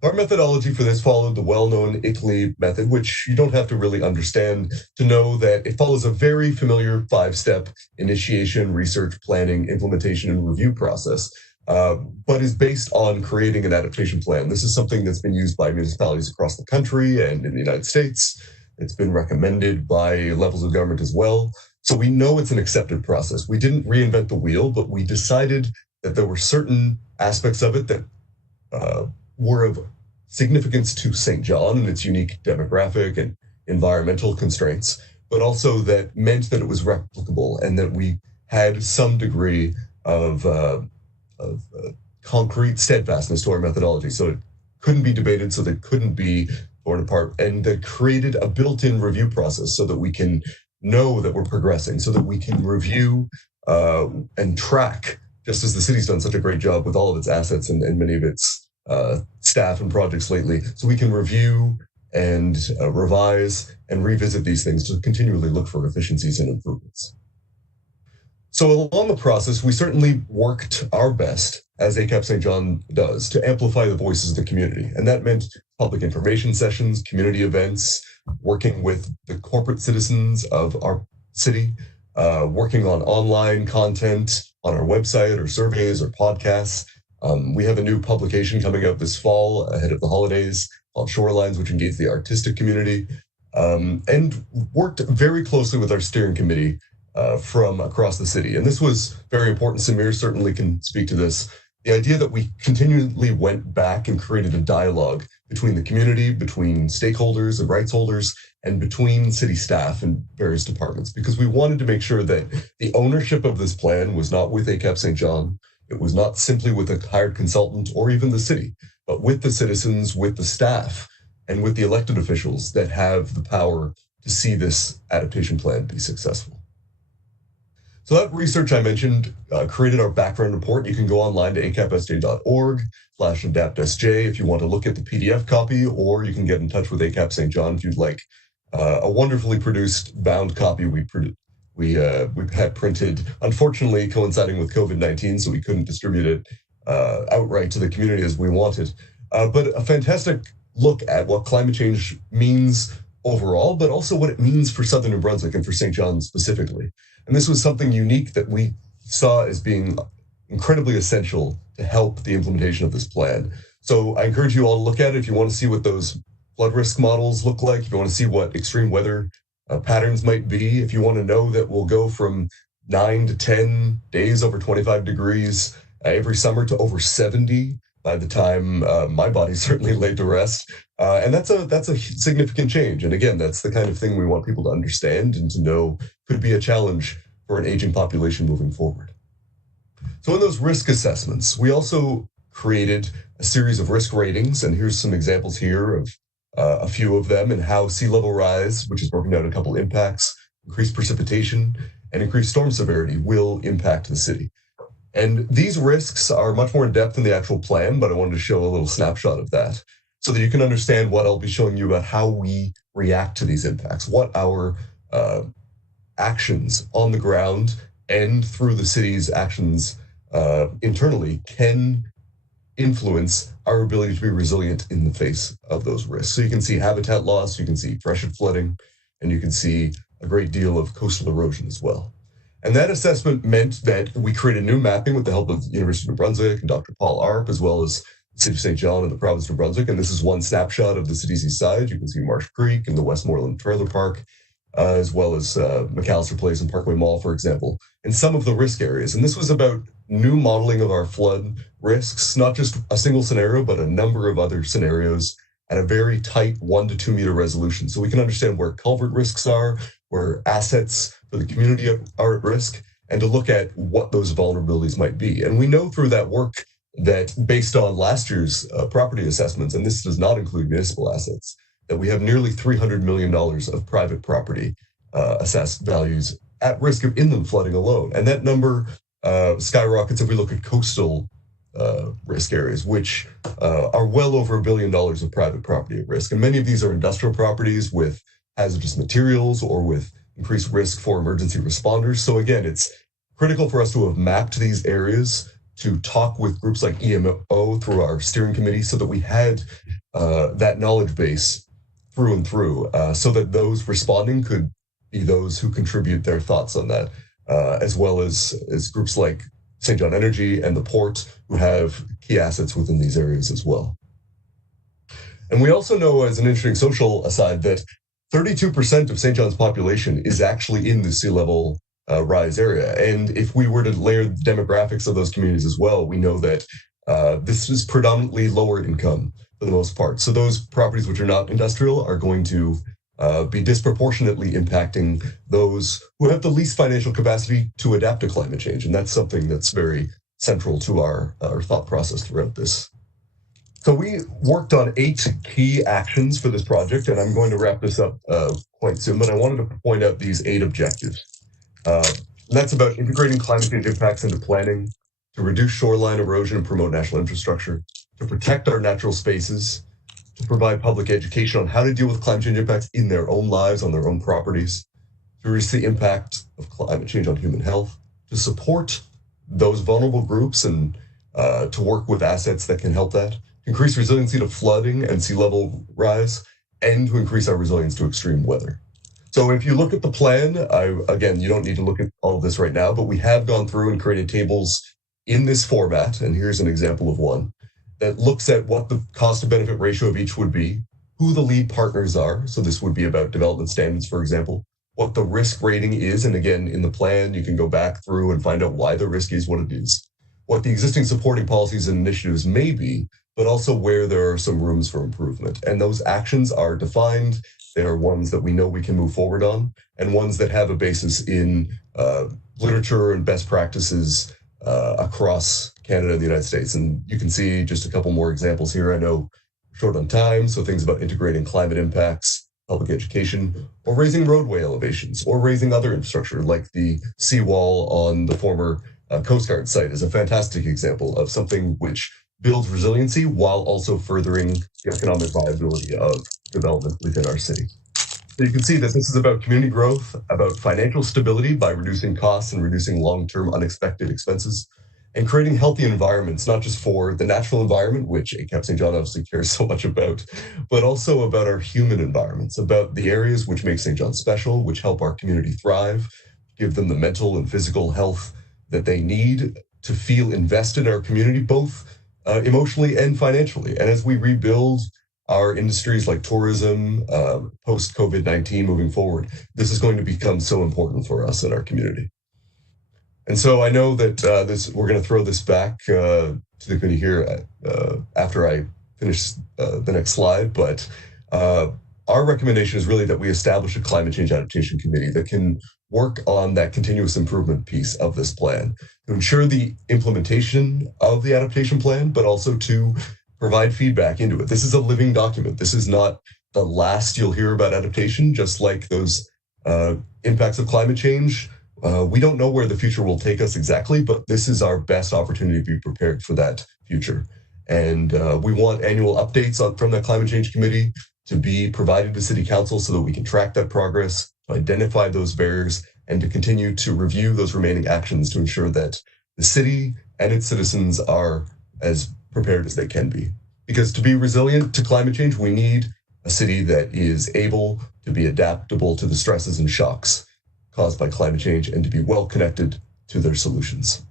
Our methodology for this followed the well-known ICLEI method, which you don't have to really understand to know that it follows a very familiar 5-step initiation, research, planning, implementation, and review process, but is based on creating an adaptation plan. This is something that's been used by municipalities across the country and in the United States. It's been recommended by levels of government as well. So we know it's an accepted process. We didn't reinvent the wheel, but we decided that there were certain aspects of it that were of significance to St. John and its unique demographic and environmental constraints, but also that meant that it was replicable and that we had some degree of concrete steadfastness to our methodology. So it couldn't be debated, so that couldn't be torn apart, and that created a built-in review process so that we can know that we're progressing, so that we can review and track, just as the city's done such a great job with all of its assets and many of its staff and projects lately, so we can review and revise and revisit these things to continually look for efficiencies and improvements. So along the process, we certainly worked our best, as ACAP St. John does, to amplify the voices of the community. And that meant public information sessions, community events, working with the corporate citizens of our city, working on online content on our website or surveys or podcasts. We have a new publication coming out this fall ahead of the holidays called Shorelines, which engages the artistic community, and worked very closely with our steering committee from across the city. And this was very important. Samir certainly can speak to this. The idea that we continually went back and created a dialogue between the community, between stakeholders and rights holders, and between city staff and various departments, because we wanted to make sure that the ownership of this plan was not with ACAP St. John. It was not simply with a hired consultant or even the city, but with the citizens, with the staff, and with the elected officials that have the power to see this adaptation plan be successful. So that research I mentioned created our background report. You can go online to acapsj.org/adaptsj if you want to look at the PDF copy, or you can get in touch with ACAP St. John if you'd like a wonderfully produced bound copy we had printed, unfortunately coinciding with COVID-19, so we couldn't distribute it outright to the community as we wanted. But a fantastic look at what climate change means overall, but also what it means for Southern New Brunswick and for St. John specifically. And this was something unique that we saw as being incredibly essential to help the implementation of this plan. So I encourage you all to look at it if you want to see what those flood risk models look like, if you want to see what extreme weather patterns might be, if you want to know that we'll go from 9 to 10 days over 25 degrees every summer to over 70 by the time my body's certainly laid to rest. And that's a significant change. And again, that's the kind of thing we want people to understand and to know could be a challenge for an aging population moving forward. So in those risk assessments, we also created a series of risk ratings. And here's some examples here of a few of them, and how sea level rise, which is broken down in a couple impacts, increased precipitation, and increased storm severity will impact the city. And these risks are much more in depth in the actual plan, but I wanted to show a little snapshot of that so that you can understand what I'll be showing you about how we react to these impacts, what our actions on the ground and through the city's actions internally can influence our ability to be resilient in the face of those risks. So you can see habitat loss, you can see freshet flooding, and you can see a great deal of coastal erosion as well. And that assessment meant that we created new mapping with the help of the University of New Brunswick and Dr. Paul Arp, as well as the City of St. John and the province of New Brunswick. And this is one snapshot of the city's east side. You can see Marsh Creek and the Westmoreland Trailer Park, as well as McAllister Place and Parkway Mall, for example, and some of the risk areas. And this was about new modeling of our flood risks, not just a single scenario, but a number of other scenarios at a very tight 1 to 2 meter resolution. So we can understand where culvert risks are, where assets for the community are at risk, and to look at what those vulnerabilities might be. And we know through that work that based on last year's property assessments, and this does not include municipal assets, that we have nearly $300 million of private property assessed values at risk of inland flooding alone. And that number skyrockets if we look at coastal risk areas, which are well over $1 billion of private property at risk. And many of these are industrial properties with hazardous materials or with increased risk for emergency responders. So again, it's critical for us to have mapped these areas, to talk with groups like EMO through our steering committee so that we had that knowledge base through and through, so that those responding could be those who contribute their thoughts on that, as well as groups like St. John Energy and the port, who have key assets within these areas as well. And we also know, as an interesting social aside, that 32% of St. John's population is actually in the sea level rise area. And if we were to layer the demographics of those communities as well, we know that this is predominantly lower income for the most part. So those properties which are not industrial are going to be disproportionately impacting those who have the least financial capacity to adapt to climate change. And that's something that's very central to our thought process throughout this. So we worked on 8 key actions for this project, and I'm going to wrap this up quite soon, but I wanted to point out these 8 objectives. That's about integrating climate change impacts into planning, to reduce shoreline erosion and promote national infrastructure, to protect our natural spaces, to provide public education on how to deal with climate change impacts in their own lives, on their own properties, to reduce the impact of climate change on human health, to support those vulnerable groups and to work with assets that can help that, increase resiliency to flooding and sea level rise, and to increase our resilience to extreme weather. So if you look at the plan, again, you don't need to look at all of this right now, but we have gone through and created tables in this format, and here's an example of one, that looks at what the cost to benefit ratio of each would be, who the lead partners are, so this would be about development standards, for example, what the risk rating is, and again, in the plan, you can go back through and find out why the risk is what it is, what the existing supporting policies and initiatives may be, but also where there are some rooms for improvement. And those actions are defined. They are ones that we know we can move forward on, and ones that have a basis in literature and best practices across Canada and the United States. And you can see just a couple more examples here. I know we're short on time, so things about integrating climate impacts, public education, or raising roadway elevations, or raising other infrastructure like the seawall on the former Coast Guard site is a fantastic example of something which builds resiliency while also furthering the economic viability of development within our city. So you can see that this is about community growth, about financial stability by reducing costs and reducing long-term unexpected expenses, and creating healthy environments, not just for the natural environment, which ACAP St. John obviously cares so much about, but also about our human environments, about the areas which make St. John special, which help our community thrive, give them the mental and physical health that they need to feel invested in our community, both emotionally and financially. And as we rebuild our industries like tourism, post-COVID-19 moving forward, this is going to become so important for us in our community. And so I know that we're going to throw this back to the committee here after I finish the next slide, but our recommendation is really that we establish a climate change adaptation committee that can work on that continuous improvement piece of this plan to ensure the implementation of the adaptation plan, but also to provide feedback into it. This is a living document. This is not the last you'll hear about adaptation, just like those impacts of climate change. We don't know where the future will take us exactly, but this is our best opportunity to be prepared for that future. And we want annual updates from the Climate Change Committee to be provided to City Council so that we can track that progress, identify those barriers, and to continue to review those remaining actions to ensure that the city and its citizens are as prepared as they can be. Because to be resilient to climate change, we need a city that is able to be adaptable to the stresses and shocks caused by climate change and to be well connected to their solutions.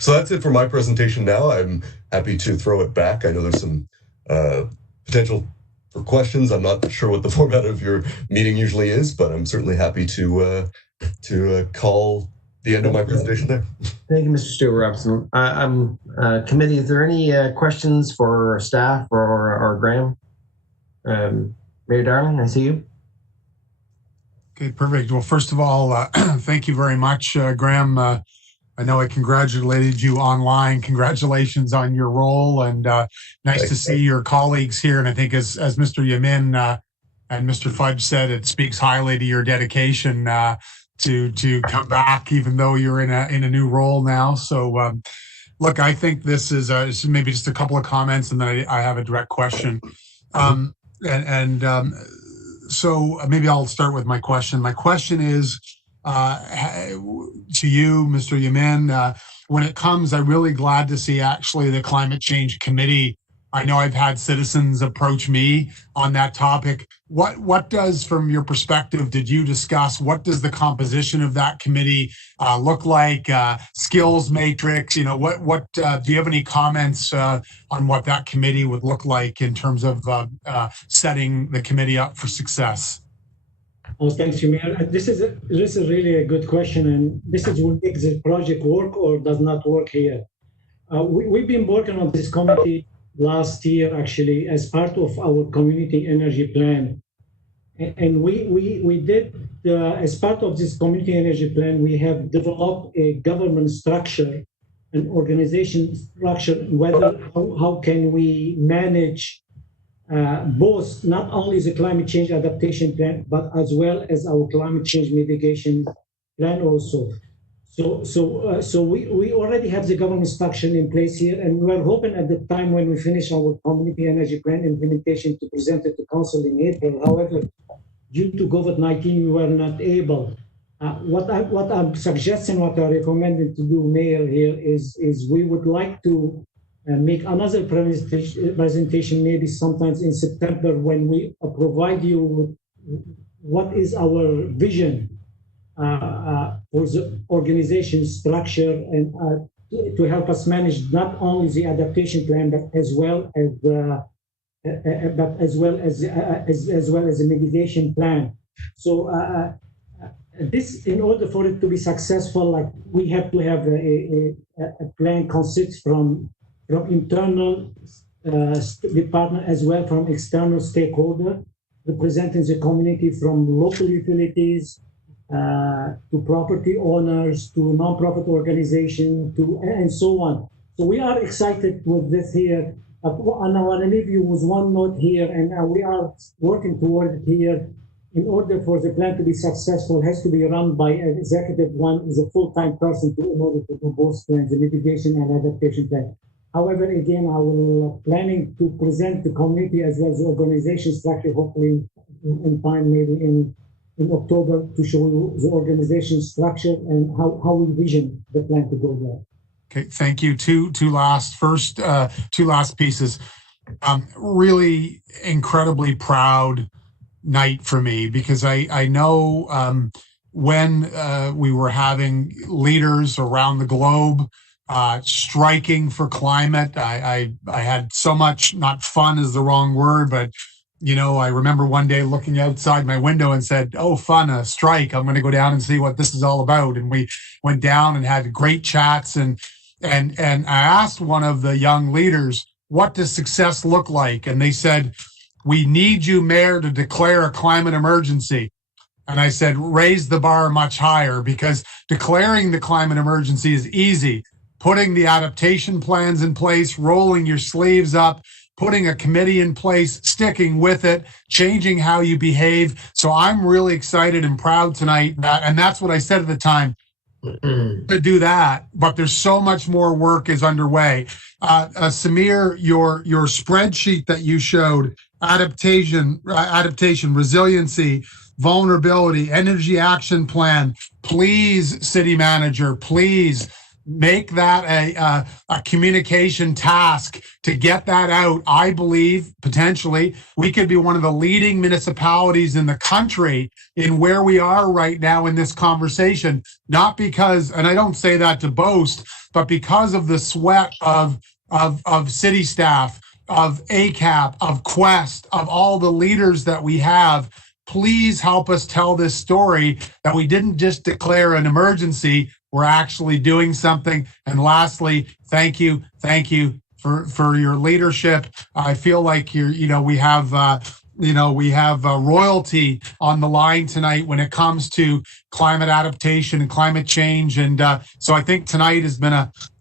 So that's it for my presentation now. I'm happy to throw it back. I know there's some potential for questions. I'm not sure what the format of your meeting usually is, but I'm certainly happy to call the end of my presentation there. Thank you, Mr. Stewart-Robinson. Committee, is there any questions for staff or Graham? Mayor Darling, I see you. Okay, perfect. Well, first of all, thank you very much, Graham. I know I congratulated you online. Congratulations on your role, and nice to see your colleagues here. And I think as Mr. Yamin and Mr. Fudge said, it speaks highly to your dedication to come back, even though you're in a new role now. So, look, I think this is maybe just a couple of comments, and then I have a direct question. So maybe I'll start with my question. My question is to you, Mr. Yamin. When it comes, I'm really glad to see actually the Climate Change Committee. I know I've had citizens approach me on that topic. What does, from your perspective, did you discuss? What does the composition of that committee look like? Skills matrix, what do you have any comments on what that committee would look like in terms of setting the committee up for success? Oh, thanks, Mayor. This is really a good question, and this is will make the project work or does not work here. We've been working on this committee last year, actually, as part of our community energy plan. And we did, as part of this community energy plan, we have developed a government structure, an organization structure, how can we manage both, not only the climate change adaptation plan, but as well as our climate change mitigation plan also. So we already have the government structure in place here, and we were hoping at the time when we finish our community energy plan implementation to present it to council in April. However, due to COVID-19, we were not able. What I'm suggesting, what I recommended to do, Mayor, here is we would like to make another presentation maybe sometimes in September when we provide you with what is our vision for the organization strucure and to help us manage not only the adaptation plan but as well as the mitigation plan. So this, in order for it to be successful, like we have to have a plan consists from internal department as well from external stakeholder representing the community, from local utilities to property owners, to non-profit organization, and so on. So we are excited with this here. And I want to leave you with one note here, and we are working toward it here. In order for the plan to be successful, it has to be run by an executive. One is a full-time person in order to do both plans, the mitigation and adaptation plan. However, again, I will planning to present the community as well as the organization structure, hopefully in time, maybe in October, to show you the organization structure and how we envision the plan to go there. Okay, thank you. Two last pieces. Really incredibly proud night for me, because I know when we were having leaders around the globe striking for climate, I had so much, not fun is the wrong word, but I remember one day looking outside my window and said, oh, fun, a strike. I'm going to go down and see what this is all about. And we went down and had great chats. And I asked one of the young leaders, what does success look like? And they said, we need you, Mayor, to declare a climate emergency. And I said, raise the bar much higher, because declaring the climate emergency is easy. Putting the adaptation plans in place, rolling your sleeves up, putting a committee in place, sticking with it, changing how you behave. So I'm really excited and proud tonight and that's what I said at the time, to do that, but there's so much more work is underway. Samir, your spreadsheet that you showed, adaptation, resiliency, vulnerability, energy action plan, please, city manager, please make that a communication task to get that out. I believe potentially we could be one of the leading municipalities in the country in where we are right now in this conversation, not because, and I don't say that to boast, but because of the sweat of city staff, of ACAP, of Quest, of all the leaders that we have. Please help us tell this story that we didn't just declare an emergency, we're actually doing something. And lastly, thank you for your leadership. I feel like we have royalty on the line tonight when it comes to climate adaptation and climate change. And so I think tonight has been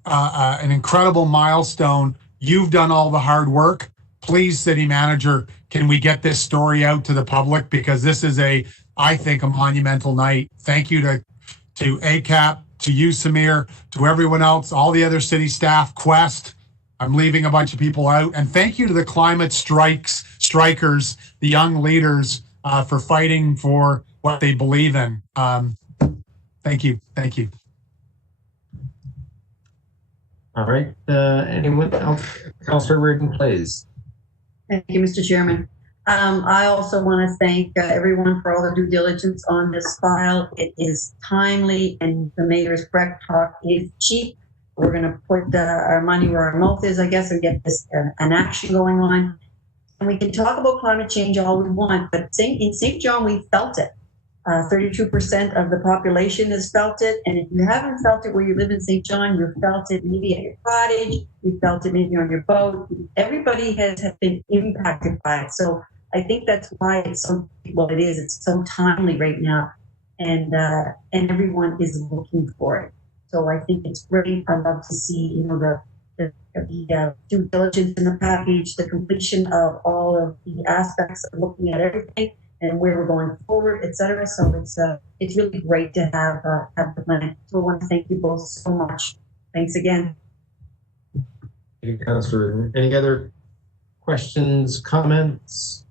an incredible milestone. You've done all the hard work. Please, City Manager, can we get this story out to the public? Because this is I think, a monumental night. Thank you to ACAP, to you, Samir, to everyone else, all the other city staff, Quest. I'm leaving a bunch of people out. And thank you to the climate strikers, the young leaders, for fighting for what they believe in. Thank you. Thank you. All right. Anyone else? Councillor Reardon, please. Thank you, Mr. Chairman. I also want to thank everyone for all the due diligence on this file. It is timely, and the mayor is correct. Talk is cheap. We're going to put our money where our mouth is, I guess, and get this an action going on. And we can talk about climate change all we want, but in St. John, we felt it. 32% of the population has felt it. And if you haven't felt it where you live in St. John, you've felt it maybe at your cottage, you felt it maybe on your boat. Everybody has been impacted by it. So I think that's why it's so timely right now. And everyone is looking for it. So I think it's great. I love to see, the due diligence in the package, the completion of all of the aspects of looking at everything and where we're going forward, et cetera. So it's really great to have the plan. So I want to thank you both so much. Thanks again. Thank you, Councillor. Any other questions, comments?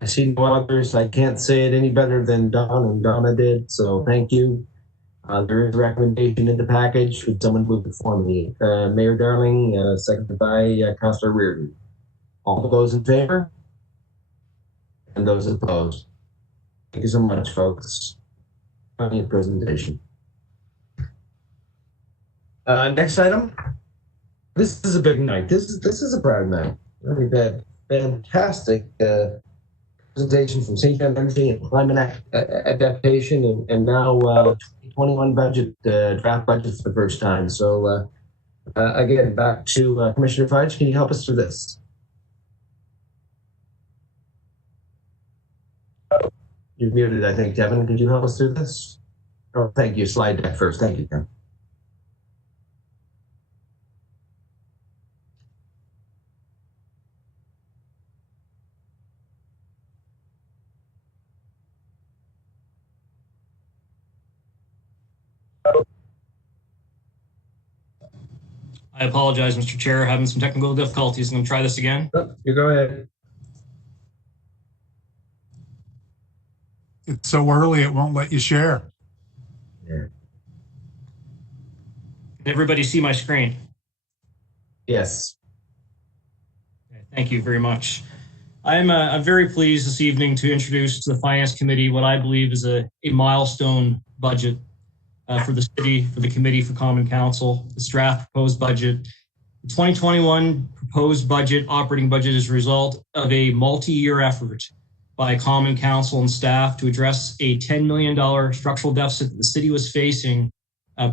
I see no others. I can't say it any better than Don and Donna did. So thank you. There is a recommendation in the package. Would someone move it for me? Mayor Darling, seconded by Councillor Reardon. All those in favor? And those opposed? Thank you so much, folks. On your presentation. Next item. This is a big night. This is a proud night. We've had fantastic presentation from St. John Energy and climate adaptation, and now 2021 budget, draft budget for the first time. So again, back to Commissioner Fudge. Can you help us through this? You're muted, I think, Devin. Could you help us through this? Oh, thank you. Slide deck first. Thank you, Kevin. I apologize, Mr. Chair, having some technical difficulties. I'm going to try this again. Oh, you go ahead. It's so early, it won't let you share. Yeah. Can everybody see my screen? Yes. Okay, thank you very much. I'm very pleased this evening to introduce to the Finance Committee what I believe is a milestone budget for the city, for the Committee for Common Council. This draft proposed budget. The 2021 proposed budget, operating budget, is a result of a multi-year effort by Common Council and staff to address a $10 million structural deficit that the city was facing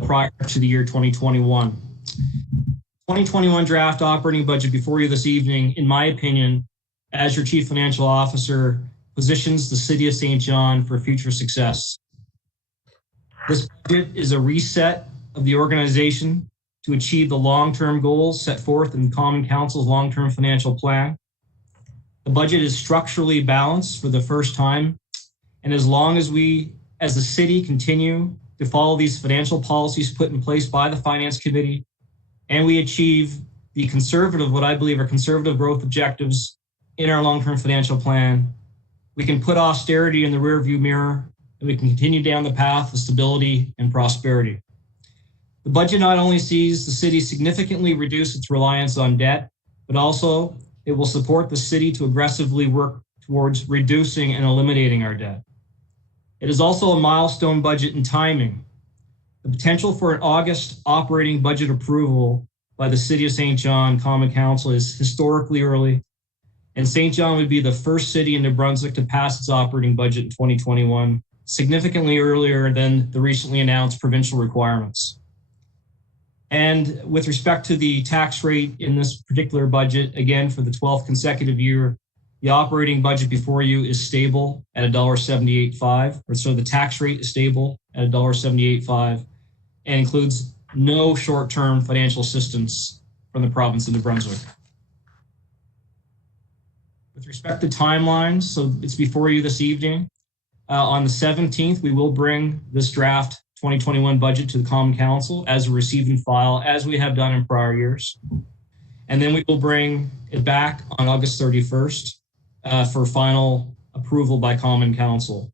prior to the year 2021. 2021 draft operating budget before you this evening, in my opinion, as your Chief Financial Officer, positions the City of St. John for future success. This budget is a reset of the organization to achieve the long-term goals set forth in Common Council's long-term financial plan. The budget is structurally balanced for the first time, and as long as we, as the city, continue to follow these financial policies put in place by the Finance Committee, and we achieve the conservative, what I believe are conservative growth objectives in our long-term financial plan, we can put austerity in the rearview mirror, and we can continue down the path of stability and prosperity. The budget not only sees the city significantly reduce its reliance on debt, but also it will support the city to aggressively work towards reducing and eliminating our debt. It is also a milestone budget in timing. The potential for an August operating budget approval by the City of St. John Common Council is historically early, and St. John would be the first city in New Brunswick to pass its operating budget in 2021, significantly earlier than the recently announced provincial requirements. And with respect to the tax rate in this particular budget, again, for the 12th consecutive year, the operating budget before you is stable at $1.785, or so the tax rate is stable at $1.785 and includes no short-term financial assistance from the province of New Brunswick. With respect to timelines, so it's before you this evening. On the 17th, we will bring this draft 2021 budget to the Common Council as a received and file, as we have done in prior years. And then we will bring it back on August 31st for final approval by Common Council.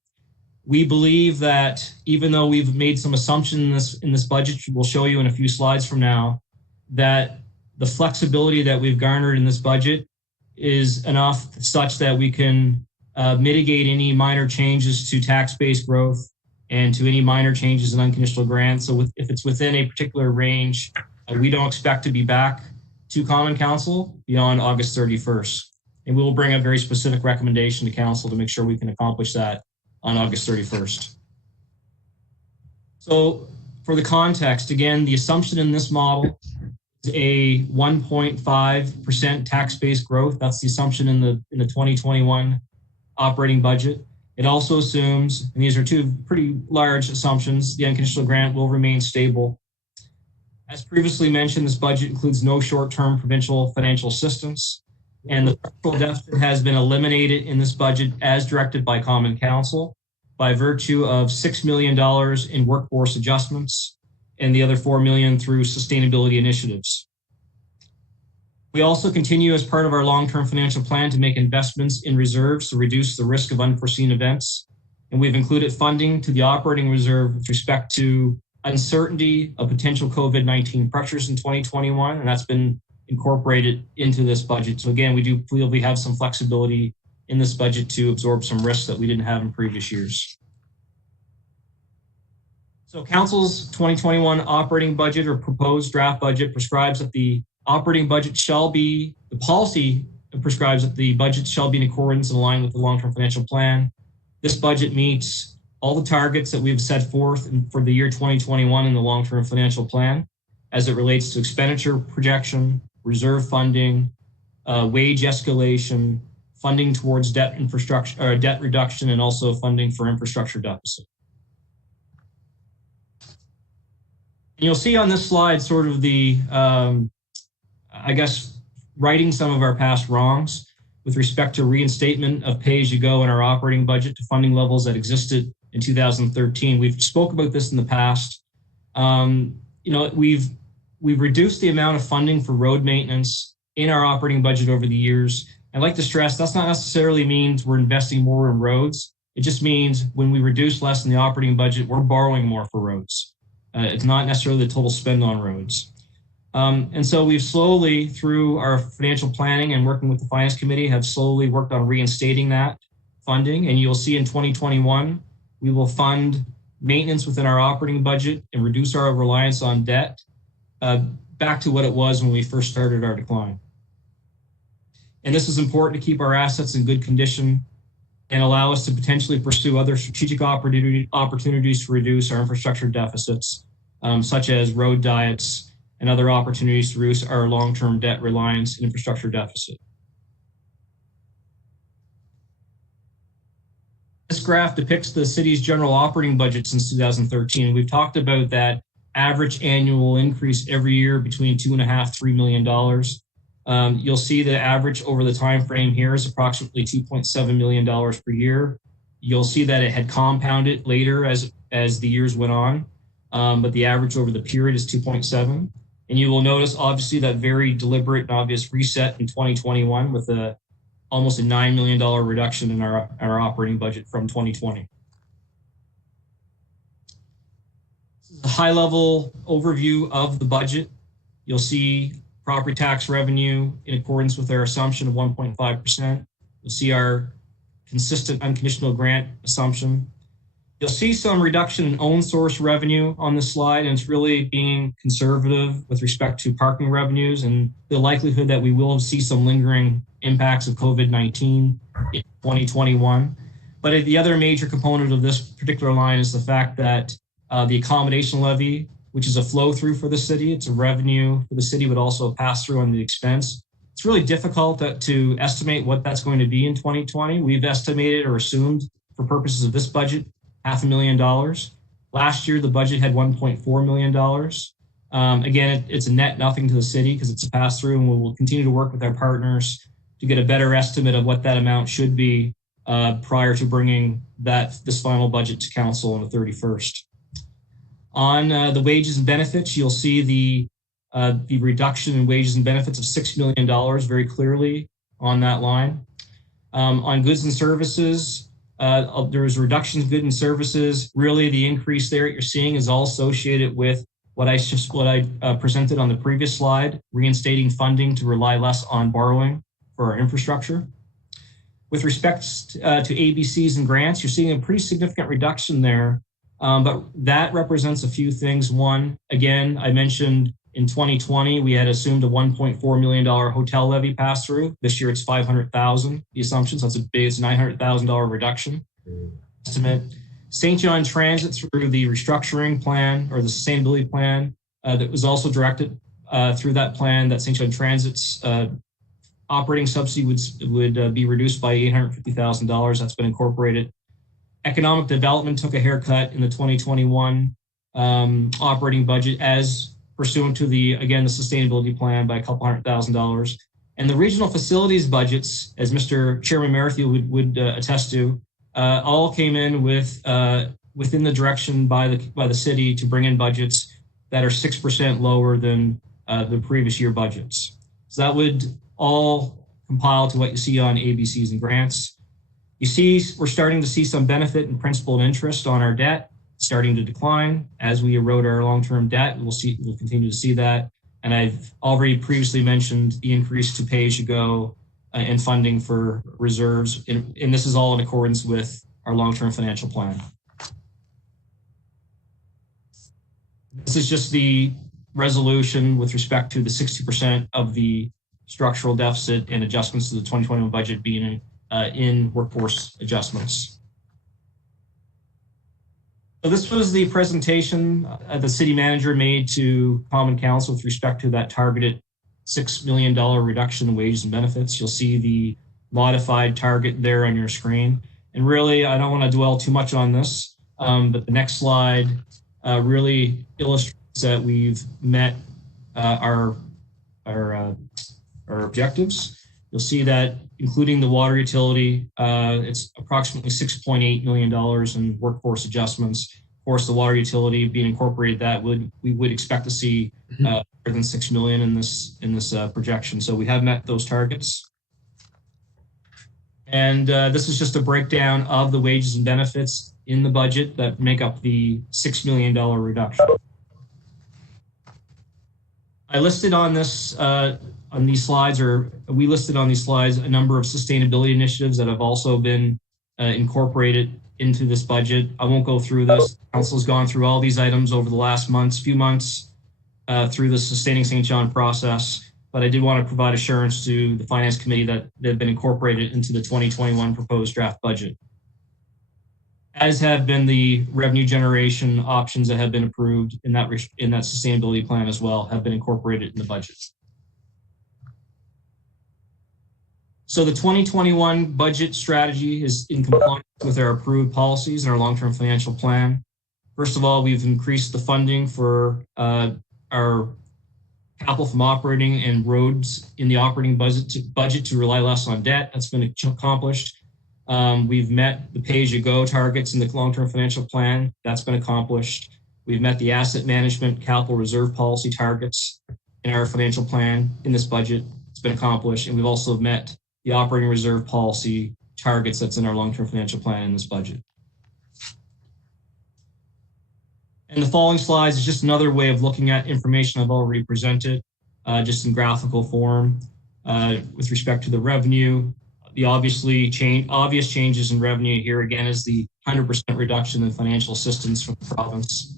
We believe that even though we've made some assumptions in this budget, we'll show you in a few slides from now, that the flexibility that we've garnered in this budget is enough such that we can mitigate any minor changes to tax-based growth and to any minor changes in unconditional grants. So if it's within a particular range, we don't expect to be back to Common Council beyond August 31st. And we will bring a very specific recommendation to Council to make sure we can accomplish that on August 31st. So for the context, again, the assumption in this model is a 1.5% tax-based growth. That's the assumption in the 2021 operating budget. It also assumes, and these are two pretty large assumptions, the unconditional grant will remain stable. As previously mentioned, this budget includes no short-term provincial financial assistance, and the structural deficit has been eliminated in this budget as directed by Common Council by virtue of $6 million in workforce adjustments and the other $4 million through sustainability initiatives. We also continue as part of our long-term financial plan to make investments in reserves to reduce the risk of unforeseen events. And we've included funding to the operating reserve with respect to uncertainty of potential COVID-19 pressures in 2021, and that's been incorporated into this budget. So again, we do feel we have some flexibility in this budget to absorb some risks that we didn't have in previous years. So Council's 2021 operating budget or proposed draft budget prescribes that the operating budget shall be, the policy prescribes that the budget shall be in accordance and aligned with the long-term financial plan. This budget meets all the targets that we've set forth for the year 2021 in the long-term financial plan as it relates to expenditure projection, reserve funding, wage escalation, funding towards debt infrastructure or debt reduction, and also funding for infrastructure deficit. And you'll see on this slide sort of the, I guess, righting some of our past wrongs with respect to reinstatement of pay-as-you-go in our operating budget to funding levels that existed in 2013. We've spoke about this in the past. We've reduced the amount of funding for road maintenance in our operating budget over the years. I'd like to stress that's not necessarily means we're investing more in roads. It just means when we reduce less in the operating budget, we're borrowing more for roads. It's not necessarily the total spend on roads. And so we've slowly, through our financial planning and working with the Finance Committee, have slowly worked on reinstating that funding. And you'll see in 2021, we will fund maintenance within our operating budget and reduce our reliance on debt back to what it was when we first started our decline. And this is important to keep our assets in good condition and allow us to potentially pursue other strategic opportunities to reduce our infrastructure deficits, such as road diets and other opportunities to reduce our long-term debt reliance and infrastructure deficit. This graph depicts the city's general operating budget since 2013. We've talked about that average annual increase every year between $2.5–3 million. You'll see the average over the time frame here is approximately $2.7 million per year. You'll see that it had compounded later as the years went on, but the average over the period is 2.7. And you will notice, obviously, that very deliberate and obvious reset in 2021 with almost a $9 million reduction in our operating budget from 2020. A high-level overview of the budget. You'll see property tax revenue in accordance with our assumption of 1.5%. You'll see our consistent unconditional grant assumption. You'll see some reduction in own source revenue on this slide, and it's really being conservative with respect to parking revenues and the likelihood that we will see some lingering impacts of COVID-19 in 2021. But the other major component of this particular line is the fact that the accommodation levy, which is a flow through for the city, it's a revenue for the city, but also a pass through on the expense. It's really difficult to estimate what that's going to be in 2020. We've estimated or assumed for purposes of this budget, $500,000. Last year, the budget had $1.4 million. Again, it's a net nothing to the city because it's a pass through, and we'll continue to work with our partners to get a better estimate of what that amount should be prior to bringing this final budget to council on the 31st. On the wages and benefits, you'll see the reduction in wages and benefits of $6 million very clearly on that line. On goods and services, there's reductions in goods and services. Really, the increase there you're seeing is all associated with what I presented on the previous slide, reinstating funding to rely less on borrowing for our infrastructure. With respect to ABCs and grants, you're seeing a pretty significant reduction there. But that represents a few things. One, again, I mentioned in 2020, we had assumed a $1.4 million hotel levy pass through. This year it's $500,000, the assumption. So it's it's a $900,000 reduction estimate. St. John Transit through the restructuring plan or the sustainability plan that was also directed through that plan that St. John Transit's operating subsidy would be reduced by $850,000. That's been incorporated. Economic development took a haircut in the 2021 operating budget as pursuant to the sustainability plan by a couple $100,000. And the regional facilities budgets, as Mr. Chairman Merrithew would attest to, all came in within the direction by the city to bring in budgets that are 6% lower than the previous year budgets. So that would all compile to what you see on ABCs and grants. You see, we're starting to see some benefit in principal and interest on our debt, starting to decline as we erode our long-term debt. We'll continue to see that. And I've already previously mentioned the increase to pay-as-you-go and funding for reserves. And this is all in accordance with our long-term financial plan. This is just the resolution with respect to the 60% of the structural deficit and adjustments to the 2021 budget being in workforce adjustments. So this was the presentation the city manager made to Common Council with respect to that targeted $6 million reduction in wages and benefits. You'll see the modified target there on your screen. And really, I don't want to dwell too much on this, but the next slide really illustrates that we've met our objectives. You'll see that including the water utility, it's approximately $6.8 million in workforce adjustments. Of course, the water utility being incorporated, we would expect to see more than $6 million in this projection. So we have met those targets. And this is just a breakdown of the wages and benefits in the budget that make up the $6 million reduction. I listed on these slides, or we listed on these slides, a number of sustainability initiatives that have also been incorporated into this budget. I won't go through this. Council's gone through all these items over the last few months through the Sustaining St. John process, but I did want to provide assurance to the Finance Committee that they've been incorporated into the 2021 proposed draft budget, as have been the revenue generation options that have been approved in that sustainability plan as well, have been incorporated in the budget. So the 2021 budget strategy is in compliance with our approved policies and our long-term financial plan. First of all, we've increased the funding for our capital from operating and roads in the operating budget to rely less on debt. That's been accomplished. We've met the pay-as-you-go targets in the long-term financial plan. That's been accomplished. We've met the asset management capital reserve policy targets in our financial plan in this budget. It's been accomplished. And we've also met the operating reserve policy targets that's in our long-term financial plan in this budget. And the following slides is just another way of looking at information I've already presented, just in graphical form, with respect to the revenue. The obvious changes in revenue here again is the 100% reduction in financial assistance from the province.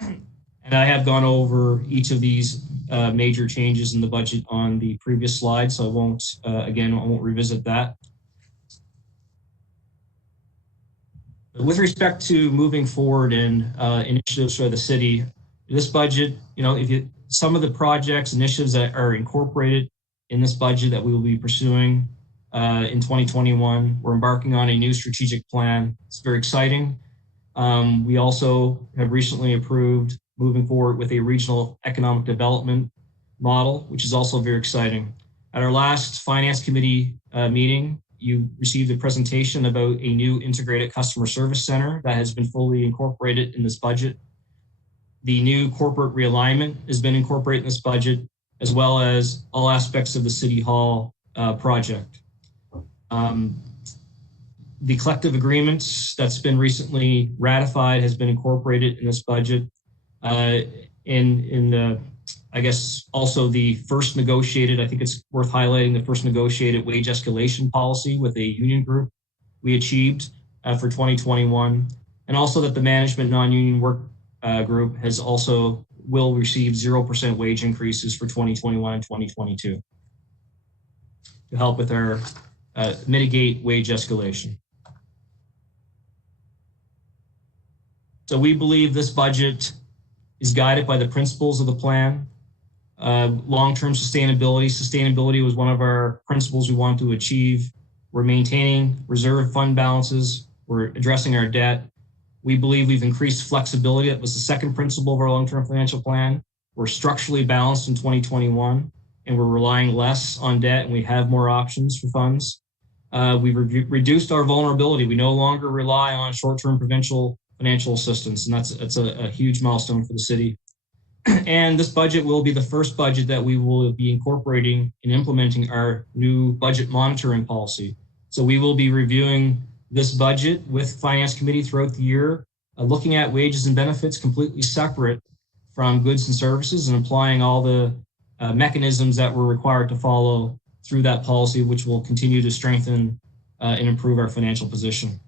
And I have gone over each of these major changes in the budget on the previous slide, so I won't revisit that. With respect to moving forward in initiatives for the city, this budget, some of the projects, initiatives that are incorporated in this budget that we will be pursuing in 2021, we're embarking on a new strategic plan. It's very exciting. We also have recently approved moving forward with a regional economic development model, which is also very exciting. At our last Finance Committee meeting, you received a presentation about a new integrated customer service center that has been fully incorporated in this budget. The new corporate realignment has been incorporated in this budget, as well as all aspects of the City Hall project. The collective agreements that's been recently ratified has been incorporated in this budget. I guess also the first negotiated, I think it's worth highlighting the first negotiated wage escalation policy with a union group we achieved for 2021. And also that the management non-union work group will receive 0% wage increases for 2021 and 2022 to help with our mitigate wage escalation. So we believe this budget is guided by the principles of the plan. Long-term sustainability. Sustainability was one of our principles we wanted to achieve. We're maintaining reserve fund balances. We're addressing our debt. We believe we've increased flexibility. That was the second principle of our long-term financial plan. We're structurally balanced in 2021, and we're relying less on debt, and we have more options for funds. We've reduced our vulnerability. We no longer rely on short-term provincial financial assistance, and that's a huge milestone for the city. And this budget will be the first budget that we will be incorporating and implementing our new budget monitoring policy. So we will be reviewing this budget with Finance Committee throughout the year, looking at wages and benefits completely separate from goods and services, and applying all the mechanisms that we're required to follow through that policy, which will continue to strengthen and improve our financial position.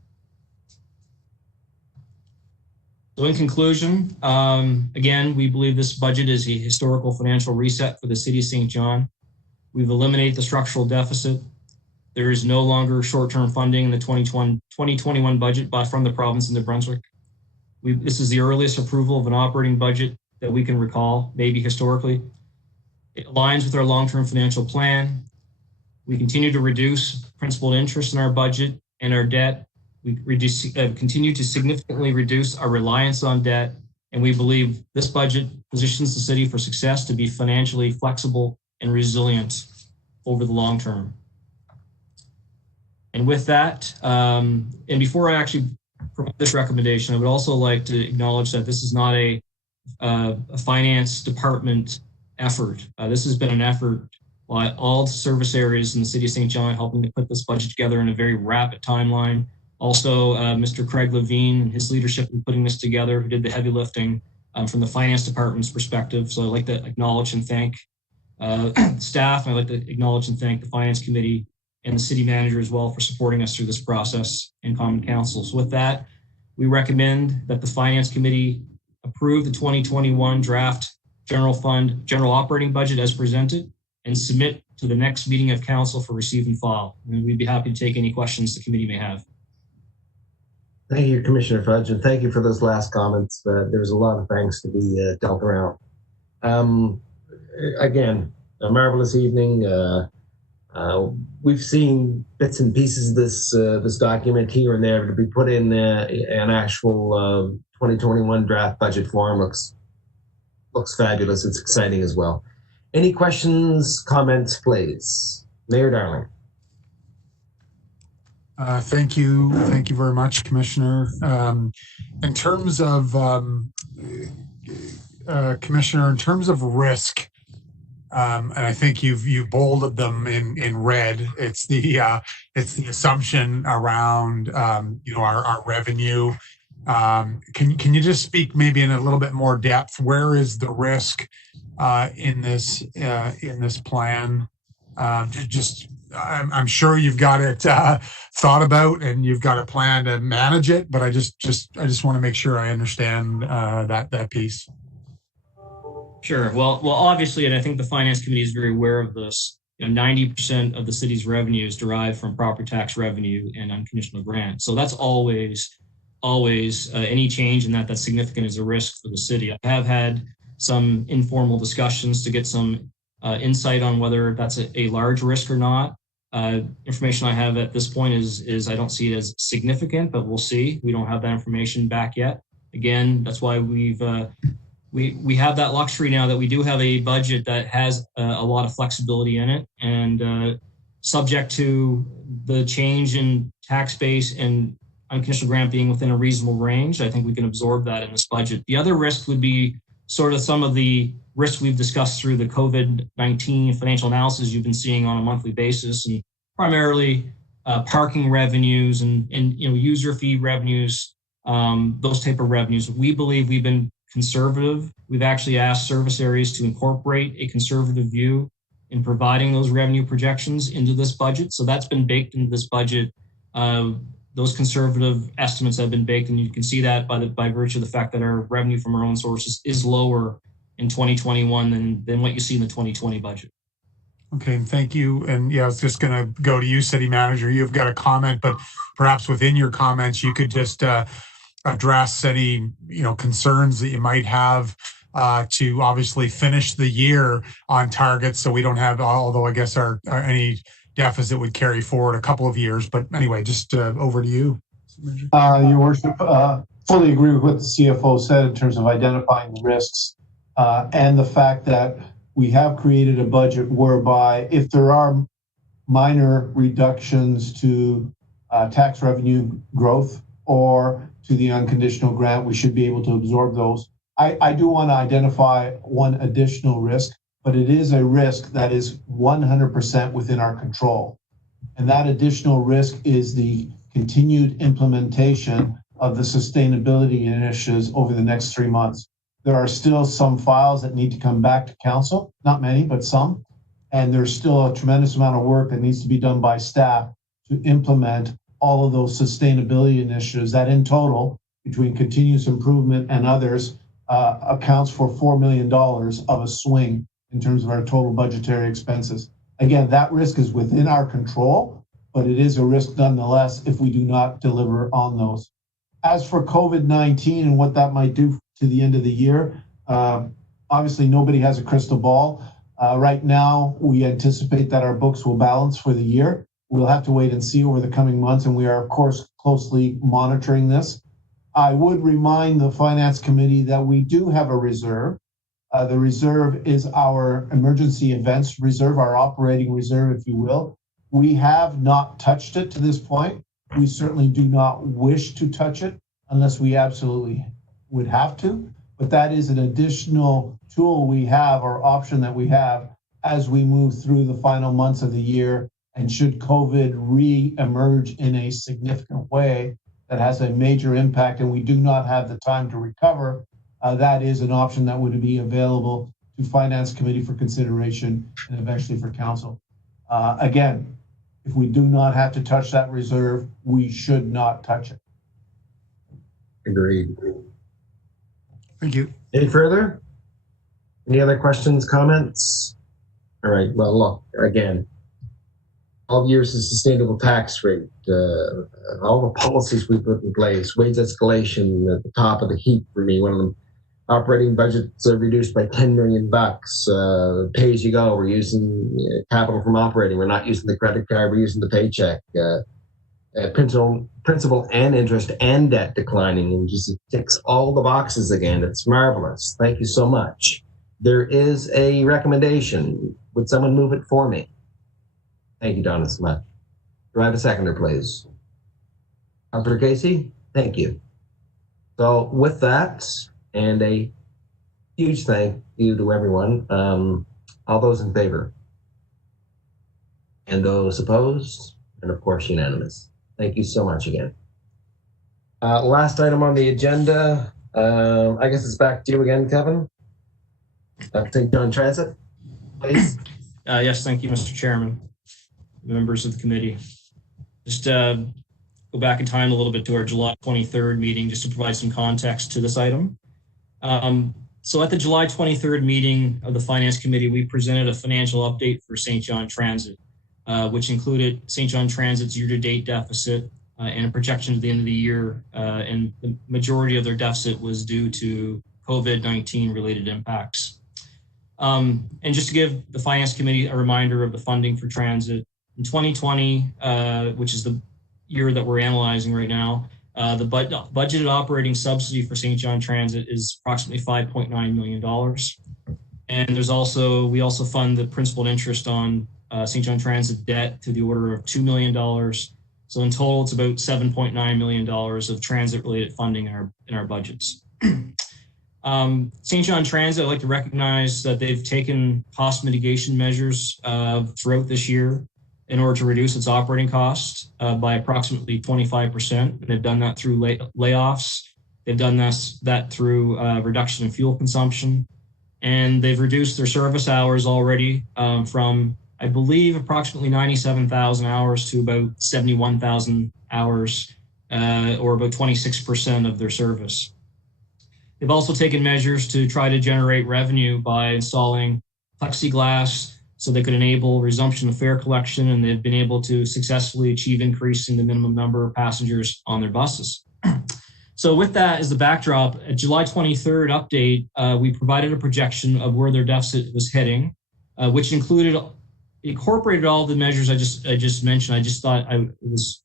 So in conclusion, again, we believe this budget is a historical financial reset for the City of St. John. We've eliminated the structural deficit. There is no longer short-term funding in the 2021 budget from the province of New Brunswick. This is the earliest approval of an operating budget that we can recall, maybe historically. It aligns with our long-term financial plan. We continue to reduce principal interest in our budget and our debt. We continue to significantly reduce our reliance on debt, and we believe this budget positions the city for success to be financially flexible and resilient over the long term. And with that, and before I actually provide this recommendation, I would also like to acknowledge that this is not a finance department effort. This has been an effort by all service areas in the City of St. John helping to put this budget together in a very rapid timeline. Also, Mr. Craig Levine and his leadership in putting this together, who did the heavy lifting from the finance department's perspective. So I'd like to acknowledge and thank staff, and I'd like to acknowledge and thank the Finance Committee and the City Manager as well for supporting us through this process, and Common Council. So with that, we recommend that the Finance Committee approve the 2021 draft general fund, general operating budget as presented, and submit to the next meeting of Council for receive and file. And we'd be happy to take any questions the committee may have. Thank you, Commissioner Fudge, and thank you for those last comments. There was a lot of thanks to be dealt around. Again, a marvelous evening. We've seen bits and pieces of this document here and there to be put in an actual 2021 draft budget form. Looks fabulous. It's exciting as well. Any questions, comments, please? Mayor Darling. Thank you very much, Commissioner. In terms of Commissioner, in terms of risk, and I think you've bolded them in red. It's the assumption around our revenue Can you just speak maybe in a little bit more depth? Where is the risk in this plan? I'm sure you've got it thought about and you've got a plan to manage it, but I just want to make sure I understand that piece. Sure. Well, obviously, and I think the Finance Committee is very aware of this. 90% of the city's revenue is derived from property tax revenue and unconditional grant. So that's always any change in that's significant is a risk for the city. I have had some informal discussions to get some insight on whether that's a large risk or not. Information I have at this point is I don't see it as significant, but we'll see. We don't have that information back yet. Again, that's why we have that luxury now that we do have a budget that has a lot of flexibility in it, and subject to the change in tax base and unconditional grant being within a reasonable range, I think we can absorb that in this budget. The other risk would be sort of some of the risks we've discussed through the COVID-19 financial analysis you've been seeing on a monthly basis, and primarily parking revenues and user fee revenues, those type of revenues. We believe we've been conservative. We've actually asked service areas to incorporate a conservative view in providing those revenue projections into this budget. So that's been baked into this budget. Those conservative estimates have been baked, and you can see that by virtue of the fact that our revenue from our own sources is lower in 2021 than what you see in the 2020 budget. Okay, thank you. And yeah, I was just going to go to you, City Manager. You've got a comment, but perhaps within your comments, you could just address any concerns that you might have to obviously finish the year on target, so we don't have, although I guess our any deficit would carry forward a couple of years. But anyway, just over to you. Your Worship, fully agree with what the CFO said in terms of identifying the risks and the fact that we have created a budget whereby if there are minor reductions to tax revenue growth or to the unconditional grant, we should be able to absorb those. I do want to identify one additional risk, but it is a risk that is 100% within our control. And that additional risk is the continued implementation of the sustainability initiatives over the next 3 months. There are still some files that need to come back to council, not many, but some. And there's still a tremendous amount of work that needs to be done by staff to implement all of those sustainability initiatives that in total, between continuous improvement and others, accounts for $4 million of a swing in terms of our total budgetary expenses. Again, that risk is within our control, but it is a risk nonetheless if we do not deliver on those. As for COVID-19 and what that might do to the end of the year, obviously nobody has a crystal ball. Right now, we anticipate that our books will balance for the year. We'll have to wait and see over the coming months, and we are, of course, closely monitoring this. I would remind the Finance Committee that we do have a reserve. The reserve is our emergency events reserve, our operating reserve, if you will. We have not touched it to this point. We certainly do not wish to touch it unless we absolutely would have to. But that is an additional tool we have, or option that we have, as we move through the final months of the year. And should COVID re-emerge in a significant way that has a major impact and we do not have the time to recover, that is an option that would be available to Finance Committee for consideration and eventually for Council. Again, if we do not have to touch that reserve, we should not touch it. Agreed. Thank you. Any further? Any other questions, comments? All right, well, look, again, 12 years of sustainable tax rate, all the policies we put in place, wage escalation at the top of the heap for me, one of them. Operating budgets reduced by $10 million. Pay as you go, we're using capital from operating. We're not using the credit card, we're using the paycheck. Principal and interest and debt declining, and just ticks all the boxes again. It's marvelous. Thank you so much. There is a recommendation. Would someone move it for me? Thank you, Donna, so much. Do I have a seconder, please? Councilor Casey? Thank you. So with that, and a huge thank you to everyone. All those in favor? And those opposed? And of course, unanimous. Thank you so much again. Last item on the agenda, I guess it's back to you again, Kevin. St. John Transit, please. Yes, thank you, Mr. Chairman, members of the committee. Just go back in time a little bit to our July 23rd meeting, just to provide some context to this item. So at the July 23rd meeting of the Finance Committee, we presented a financial update for St. John Transit, which included St. John Transit's year-to-date deficit and a projection at the end of the year. And the majority of their deficit was due to COVID-19 related impacts. And just to give the Finance Committee a reminder of the funding for transit, in 2020, which is the year that we're analyzing right now, the budgeted operating subsidy for St. John Transit is approximately $5.9 million. And we also fund the principal and interest on St. John Transit debt to the order of $2 million. So in total, it's about $7.9 million of transit-related funding in our budgets. St. John Transit, I'd like to recognize that they've taken cost mitigation measures throughout this year in order to reduce its operating costs by approximately 25%. And they've done that through layoffs. They've done that through reduction in fuel consumption. And they've reduced their service hours already from, I believe, approximately 97,000 hours to about 71,000 hours, or about 26% of their service. They've also taken measures to try to generate revenue by installing plexiglass so they could enable resumption of fare collection, and they've been able to successfully achieve increasing the minimum number of passengers on their buses. So with that as the backdrop, at July 23rd update, we provided a projection of where their deficit was heading, which incorporated all the measures I just mentioned. I just thought I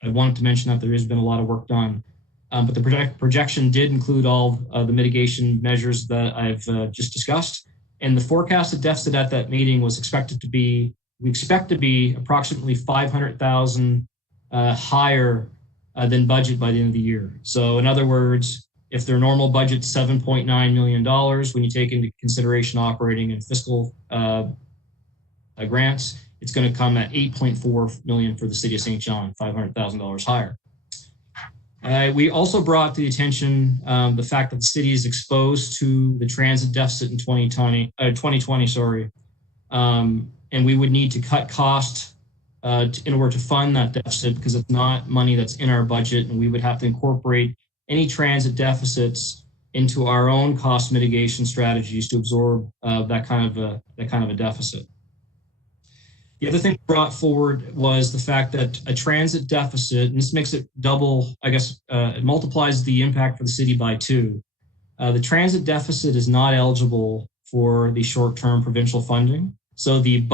wanted to mention that there has been a lot of work done. But the projection did include all the mitigation measures that I've just discussed. And the forecasted deficit at that meeting was we expect to be approximately 500,000 higher than budget by the end of the year. So in other words, if their normal budget's $7.9 million, when you take into consideration operating and fiscal grants, it's going to come at $8.4 million for the city of St. John, $500,000 higher. We also brought to the attention the fact that the city is exposed to the transit deficit in 2020, and we would need to cut costs in order to fund that deficit because it's not money that's in our budget, and we would have to incorporate any transit deficits into our own cost mitigation strategies to absorb that kind of a deficit. The other thing brought forward was the fact that a transit deficit, and this makes it double, it multiplies the impact for the city by 2. The transit deficit is not eligible for the short-term provincial funding. So the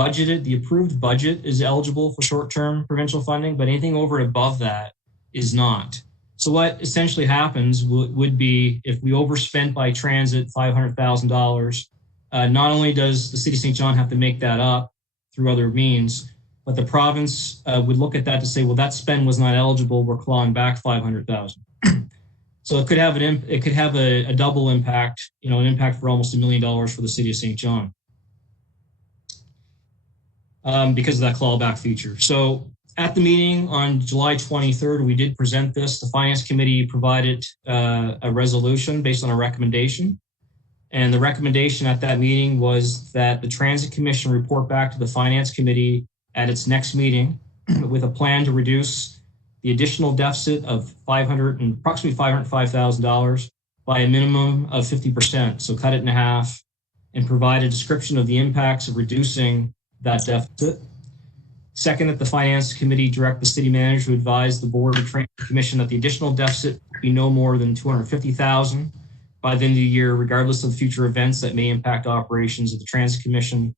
approved budget is eligible for short-term provincial funding, but anything over and above that is not. So what essentially happens would be if we overspent by transit $500,000, not only does the city of St. John have to make that up through other means, but the province would look at that to say, well, that spend was not eligible. We're clawing back 500,000. So it could have a double impact, an impact for almost $1 million for the city of St. John because of that clawback feature. So at the meeting on July 23rd, we did present this. The Finance Committee provided a resolution based on a recommendation. And the recommendation at that meeting was that the Transit Commission report back to the Finance Committee at its next meeting with a plan to reduce the additional deficit of approximately $505,000 by a minimum of 50%. So cut it in half and provide a description of the impacts of reducing that deficit. Second, that the Finance Committee direct the city manager to advise the Board of Transit Commission that the additional deficit be no more than $250,000 by the end of the year, regardless of future events that may impact operations of the Transit Commission.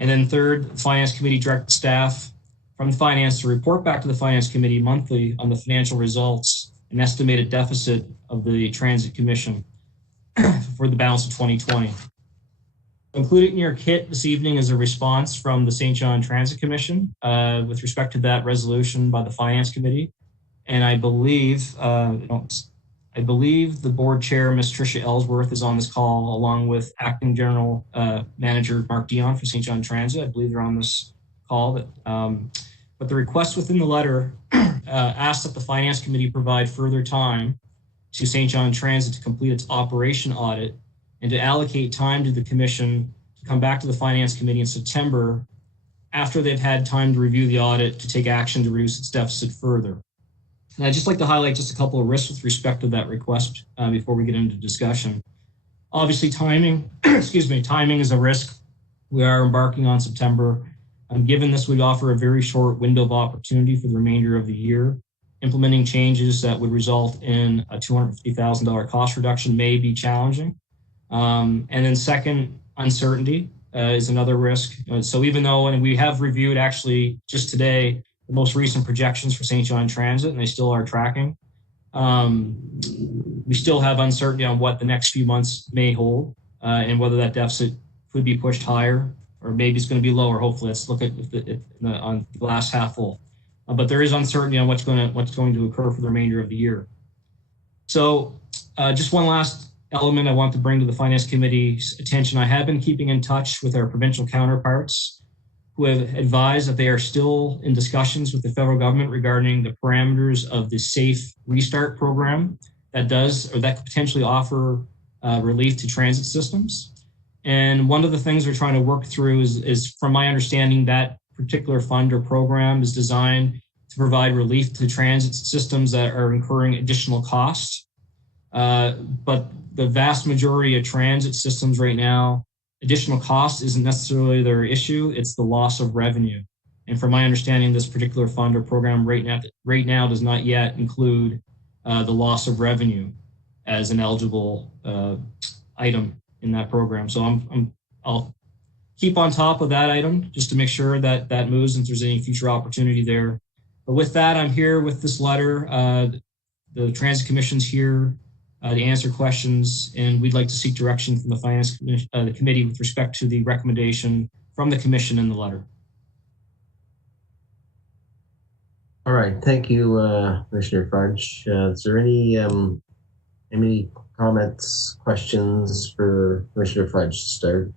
And then third, the Finance Committee direct staff from Finance to report back to the Finance Committee monthly on the financial results and estimated deficit of the Transit Commission for the balance of 2020. Included in your kit this evening is a response from the St. John Transit Commission with respect to that resolution by the Finance Committee. And I believe the board chair, Ms. Tricia Ellsworth, is on this call, along with acting general manager Mark Dion for St. John Transit. I believe they're on this call. But the request within the letter asked that the Finance Committee provide further time to St. John Transit to complete its operation audit and to allocate time to the commission to come back to the Finance Committee in September after they've had time to review the audit to take action to reduce its deficit further. And I'd just like to highlight just a couple of risks with respect to that request before we get into discussion. Obviously, timing, timing is a risk. We are embarking on September. Given this would offer a very short window of opportunity for the remainder of the year, implementing changes that would result in a $250,000 cost reduction may be challenging. And then second, uncertainty is another risk. So even though, and we have reviewed actually just today, the most recent projections for St. John Transit, and they still are tracking, we still have uncertainty on what the next few months may hold and whether that deficit could be pushed higher or maybe it's going to be lower. Hopefully, let's look at on the glass half full. But there is uncertainty on what's going to occur for the remainder of the year. So just one last element I want to bring to the Finance Committee's attention. I have been keeping in touch with our provincial counterparts who have advised that they are still in discussions with the federal government regarding the parameters of the Safe Restart program that could potentially offer relief to transit systems. And one of the things we're trying to work through is from my understanding, that particular fund or program is designed to provide relief to transit systems that are incurring additional costs. But the vast majority of transit systems right now, additional cost isn't necessarily their issue, it's the loss of revenue. And from my understanding, this particular fund or program right now does not yet include the loss of revenue as an eligible item in that program. So I'll keep on top of that item just to make sure that that moves and if there's any future opportunity there. But with that, I'm here with this letter. The Transit Commission's here to answer questions, and we'd like to seek direction from the Finance Committee with respect to the recommendation from the Commission in the letter. All right, thank you, Commissioner Fudge. Is there any comments, questions for Commissioner Fudge to start?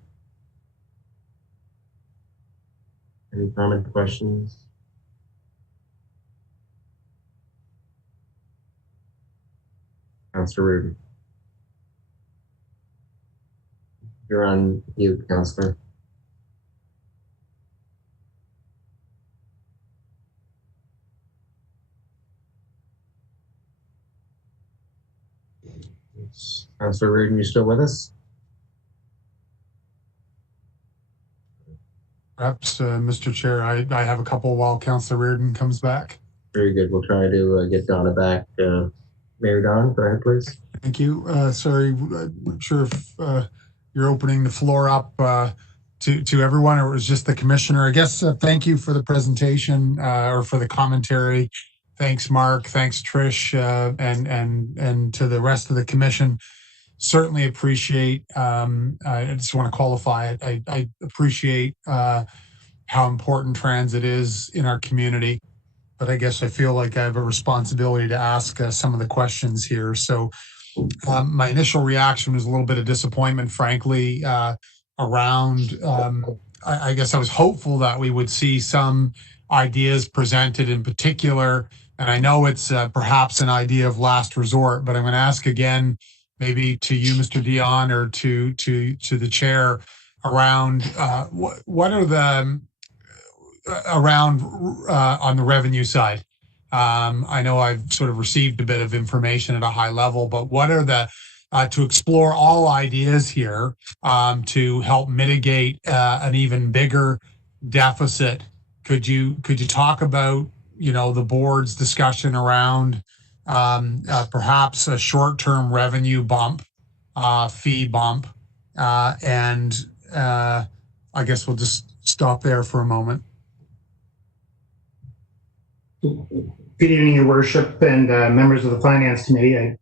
Any comment, questions? Councillor Reardon. You're on mute, Councillor. Councillor Reardon, you still with us? Perhaps, Mr. Chair, I have a couple while Councillor Reardon comes back. Very good. We'll try to get Donna back. Mayor Don, go ahead, please. Thank you. Sorry, I'm not sure if you're opening the floor up to everyone, or it was just the commissioner. I guess thank you for the presentation or for the commentary. Thanks, Mark. Thanks, Trish, and to the rest of the commission. Certainly appreciate. I just want to qualify it. I appreciate how important transit is in our community, but I guess I feel like I have a responsibility to ask some of the questions here. So my initial reaction was a little bit of disappointment, frankly, around, I guess I was hopeful that we would see some ideas presented in particular. And I know it's perhaps an idea of last resort, but I'm going to ask again, maybe to you, Mr. Dion, or to the chair around what are the around on the revenue side. I know I've sort of received a bit of information at a high level, but what are the to explore all ideas here to help mitigate an even bigger deficit? Could you talk about the board's discussion around perhaps a short-term revenue bump, fee bump, and I guess we'll just stop there for a moment. Good evening, Your Worship, and members of the Finance Committee.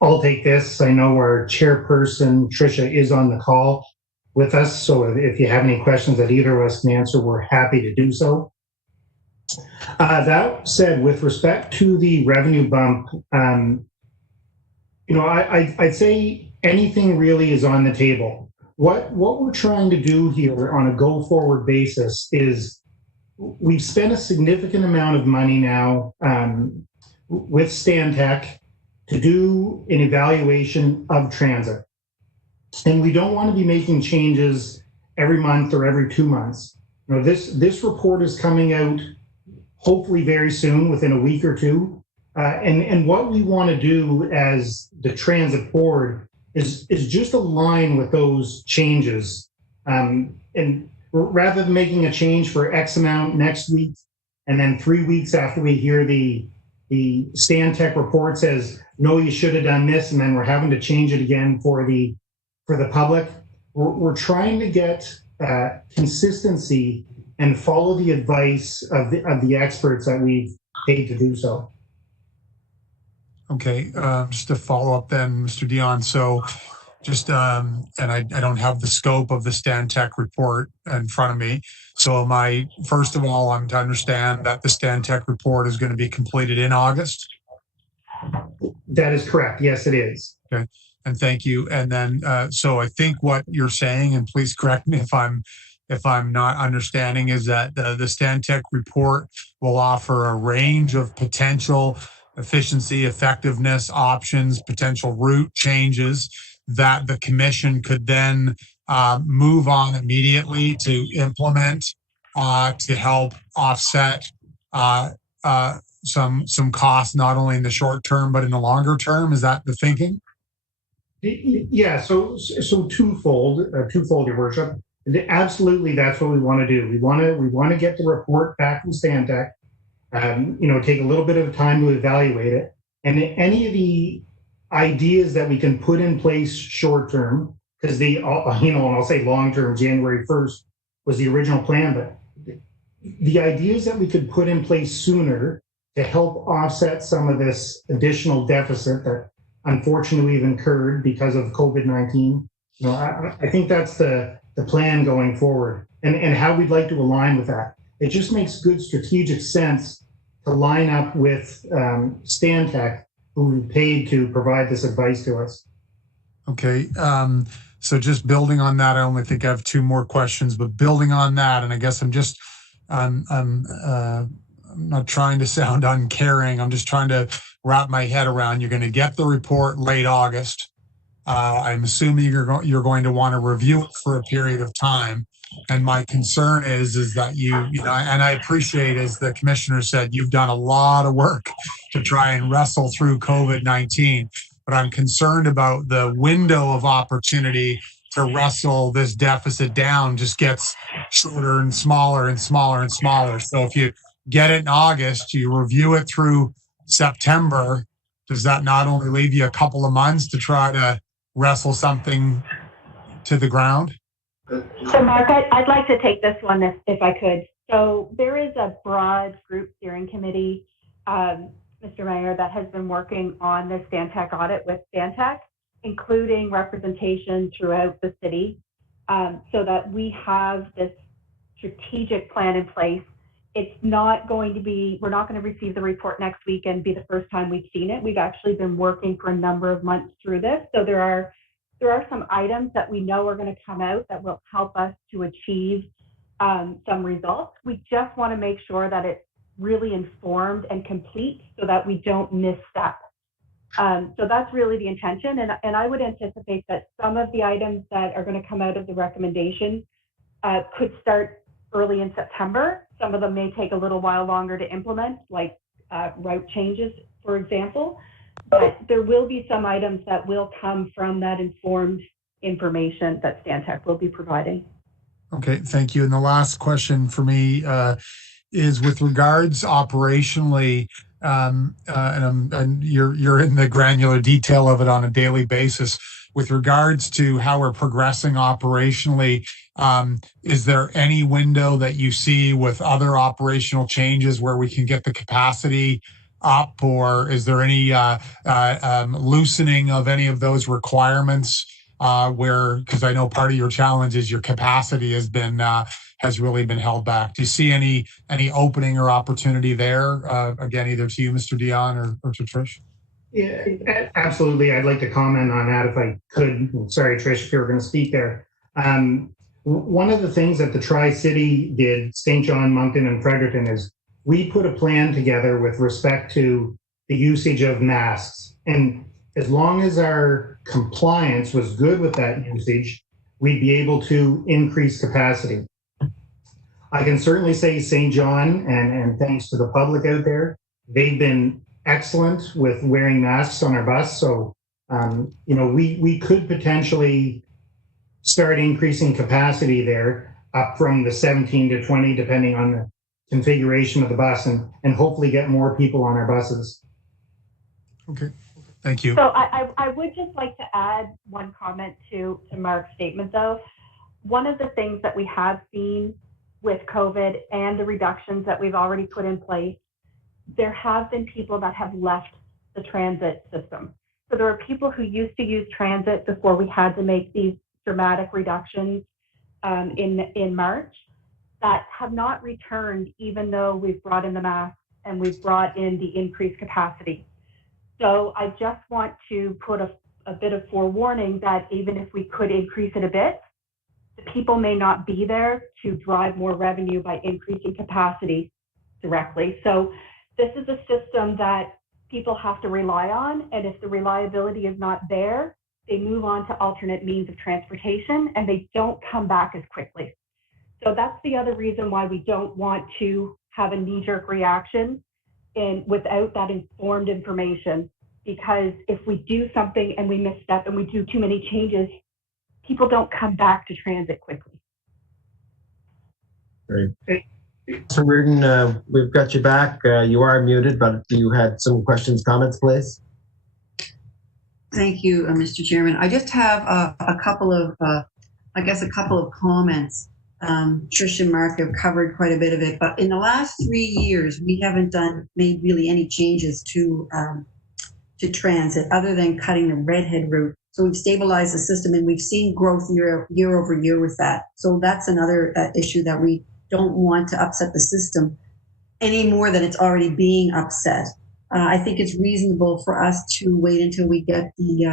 I'll take this. I know our chairperson, Tricia, is on the call with us, so if you have any questions that either of us can answer, we're happy to do so. That said, with respect to the revenue bump, I'd say anything really is on the table. What we're trying to do here on a go-forward basis is we've spent a significant amount of money now with Stantec to do an evaluation of transit. And we don't want to be making changes every month or every 2 months. You know, this report is coming out hopefully very soon, within a week or two. And what we want to do as the transit board is just align with those changes. And rather than making a change for X amount next week, and then 3 weeks after we hear the Stantec report says, no, you should have done this, and then we're having to change it again for the public. We're trying to get consistency and follow the advice of the experts that we've paid to do so. Okay, just to follow up then, Mr. Dion. So just, and I don't have the scope of the Stantec report in front of me. So first of all, I'm to understand that the Stantec report is going to be completed in August? That is correct. Yes, it is. Okay, and thank you. And then, so I think what you're saying, and please correct me if I'm not understanding, is that the Stantec report will offer a range of potential efficiency, effectiveness options, potential route changes that the commission could then move on immediately to implement to help offset some costs, not only in the short term but in the longer term. Is that the thinking? Yeah. So twofold, Your Worship. Absolutely, that's what we want to do. We want to get the report back from Stantec. Take a little bit of time to evaluate it, and any of the ideas that we can put in place short term, because and I'll say long term, January 1st was the original plan, but the ideas that we could put in place sooner to help offset some of this additional deficit that unfortunately we've incurred because of COVID-19. I think that's the plan going forward, and how we'd like to align with that. It just makes good strategic sense to line up with Stantec, who we paid to provide this advice to us. Okay. So just building on that, I only think I have two more questions, but building on that, and I guess I'm not trying to sound uncaring. I'm just trying to wrap my head around. You're going to get the report late August. I'm assuming you're going to want to review it for a period of time. And my concern is that and I appreciate, as the commissioner said, you've done a lot of work to try and wrestle through COVID-19, but I'm concerned about the window of opportunity to wrestle this deficit down just gets shorter and smaller and smaller and smaller. So if you get it in August, you review it through September, does that not only leave you a couple of months to try to wrestle something to the ground? So Mark, I'd like to take this one if I could. So there is a broad group steering committee, Mr. Mayor, that has been working on the Stantec audit with Stantec, including representation throughout the city, so that we have this strategic plan in place. It's not going to be, we're not going to receive the report next week and be the first time we've seen it. We've actually been working for a number of months through this. So there are some items that we know are going to come out that will help us to achieve some results. We just want to make sure that it's really informed and complete so that we don't misstep. So that's really the intention. And I would anticipate that some of the items that are going to come out of the recommendation could start early in September. Some of them may take a little while longer to implement, like route changes, for example. But there will be some items that will come from that informed information that Stantec will be providing. Okay, thank you. And the last question for me is with regards operationally, and you're in the granular detail of it on a daily basis. With regards to how we're progressing operationally, is there any window that you see with other operational changes where we can get the capacity up, or is there any loosening of any of those requirements because I know part of your challenge is your capacity has really been held back. Do you see any opening or opportunity there? Again, either to you, Mr. Dion, or to Trish? Yeah, absolutely. I'd like to comment on that if I could. Sorry, Trish, if you were going to speak there. One of the things that the Tri-City did, St. John, Moncton, and Fredericton, is we put a plan together with respect to the usage of masks. And as long as our compliance was good with that usage, we'd be able to increase capacity. I can certainly say St. John, and thanks to the public out there, they've been excellent with wearing masks on our bus. So, we could potentially start increasing capacity there up from the 17 to 20, depending on the configuration of the bus, and hopefully get more people on our buses. Okay, thank you. So I would just like to add one comment to Mark's statement, though. One of the things that we have seen with COVID and the reductions that we've already put in place, there have been people that have left the transit system. So there are people who used to use transit before we had to make these dramatic reductions in March that have not returned, even though we've brought in the masks and we've brought in the increased capacity. So I just want to put a bit of forewarning that even if we could increase it a bit, the people may not be there to drive more revenue by increasing capacity directly. So this is a system that people have to rely on, and if the reliability is not there, they move on to alternate means of transportation and they don't come back as quickly. So that's the other reason why we don't want to have a knee-jerk reaction without that informed information, because if we do something and we misstep and we do too many changes, people don't come back to transit quickly. Great. So Reardon, we've got you back. You are muted, but you had some questions, comments, please. Thank you, Mr. Chairman. I just have a couple of comments. Trish and Mark have covered quite a bit of it, but in the last 3 years, we haven't made really any changes to transit other than cutting the Redhead route. So we've stabilized the system and we've seen growth year over year with that. So that's another issue that we don't want to upset the system any more than it's already being upset. I think it's reasonable for us to wait until we get the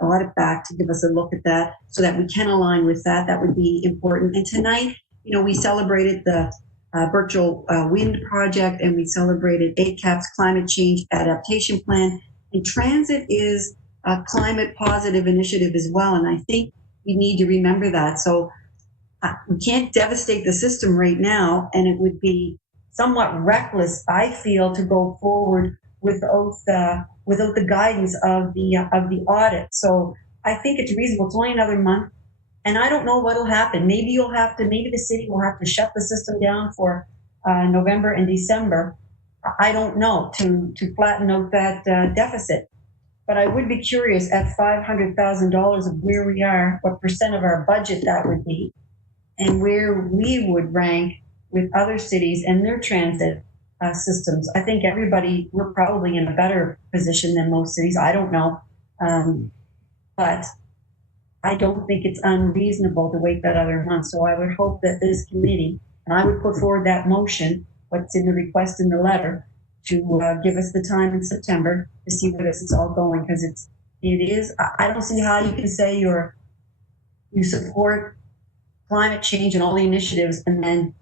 audit back to give us a look at that so that we can align with that. That would be important. And tonight, we celebrated the virtual wind project and we celebrated ACAP's climate change adaptation plan. And transit is a climate positive initiative as well. And I think we need to remember that. So we can't devastate the system right now, and it would be somewhat reckless, I feel, to go forward without the guidance of the audit. So I think it's reasonable. It's only another month, and I don't know what'll happen. Maybe the city will have to shut the system down for November and December. I don't know, to flatten out that deficit. But I would be curious at $500,000 of where we are, what percent of our budget that would be, and where we would rank with other cities and their transit systems. I think we're probably in a better position than most cities. I don't know. But I don't think it's unreasonable to wait that other month. So I would hope that this committee, and I would put forward that motion, what's in the request in the letter, to give us the time in September to see where this is all going, because it is. I don't see how you can say you support climate change and all the initiatives and then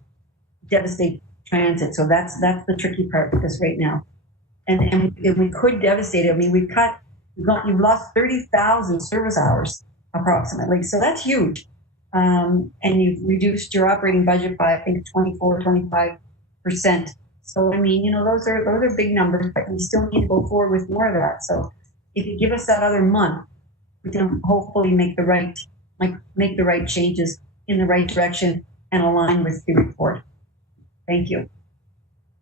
devastate transit. So that's the tricky part with this right now. And if we could devastate it, I mean, you've lost 30,000 service hours approximately. So that's huge. And you've reduced your operating budget by, I think, 25%. So, I mean, those are big numbers, but we still need to go forward with more of that. So if you give us that other month, we can hopefully make the right changes in the right direction and align with the report. Thank you.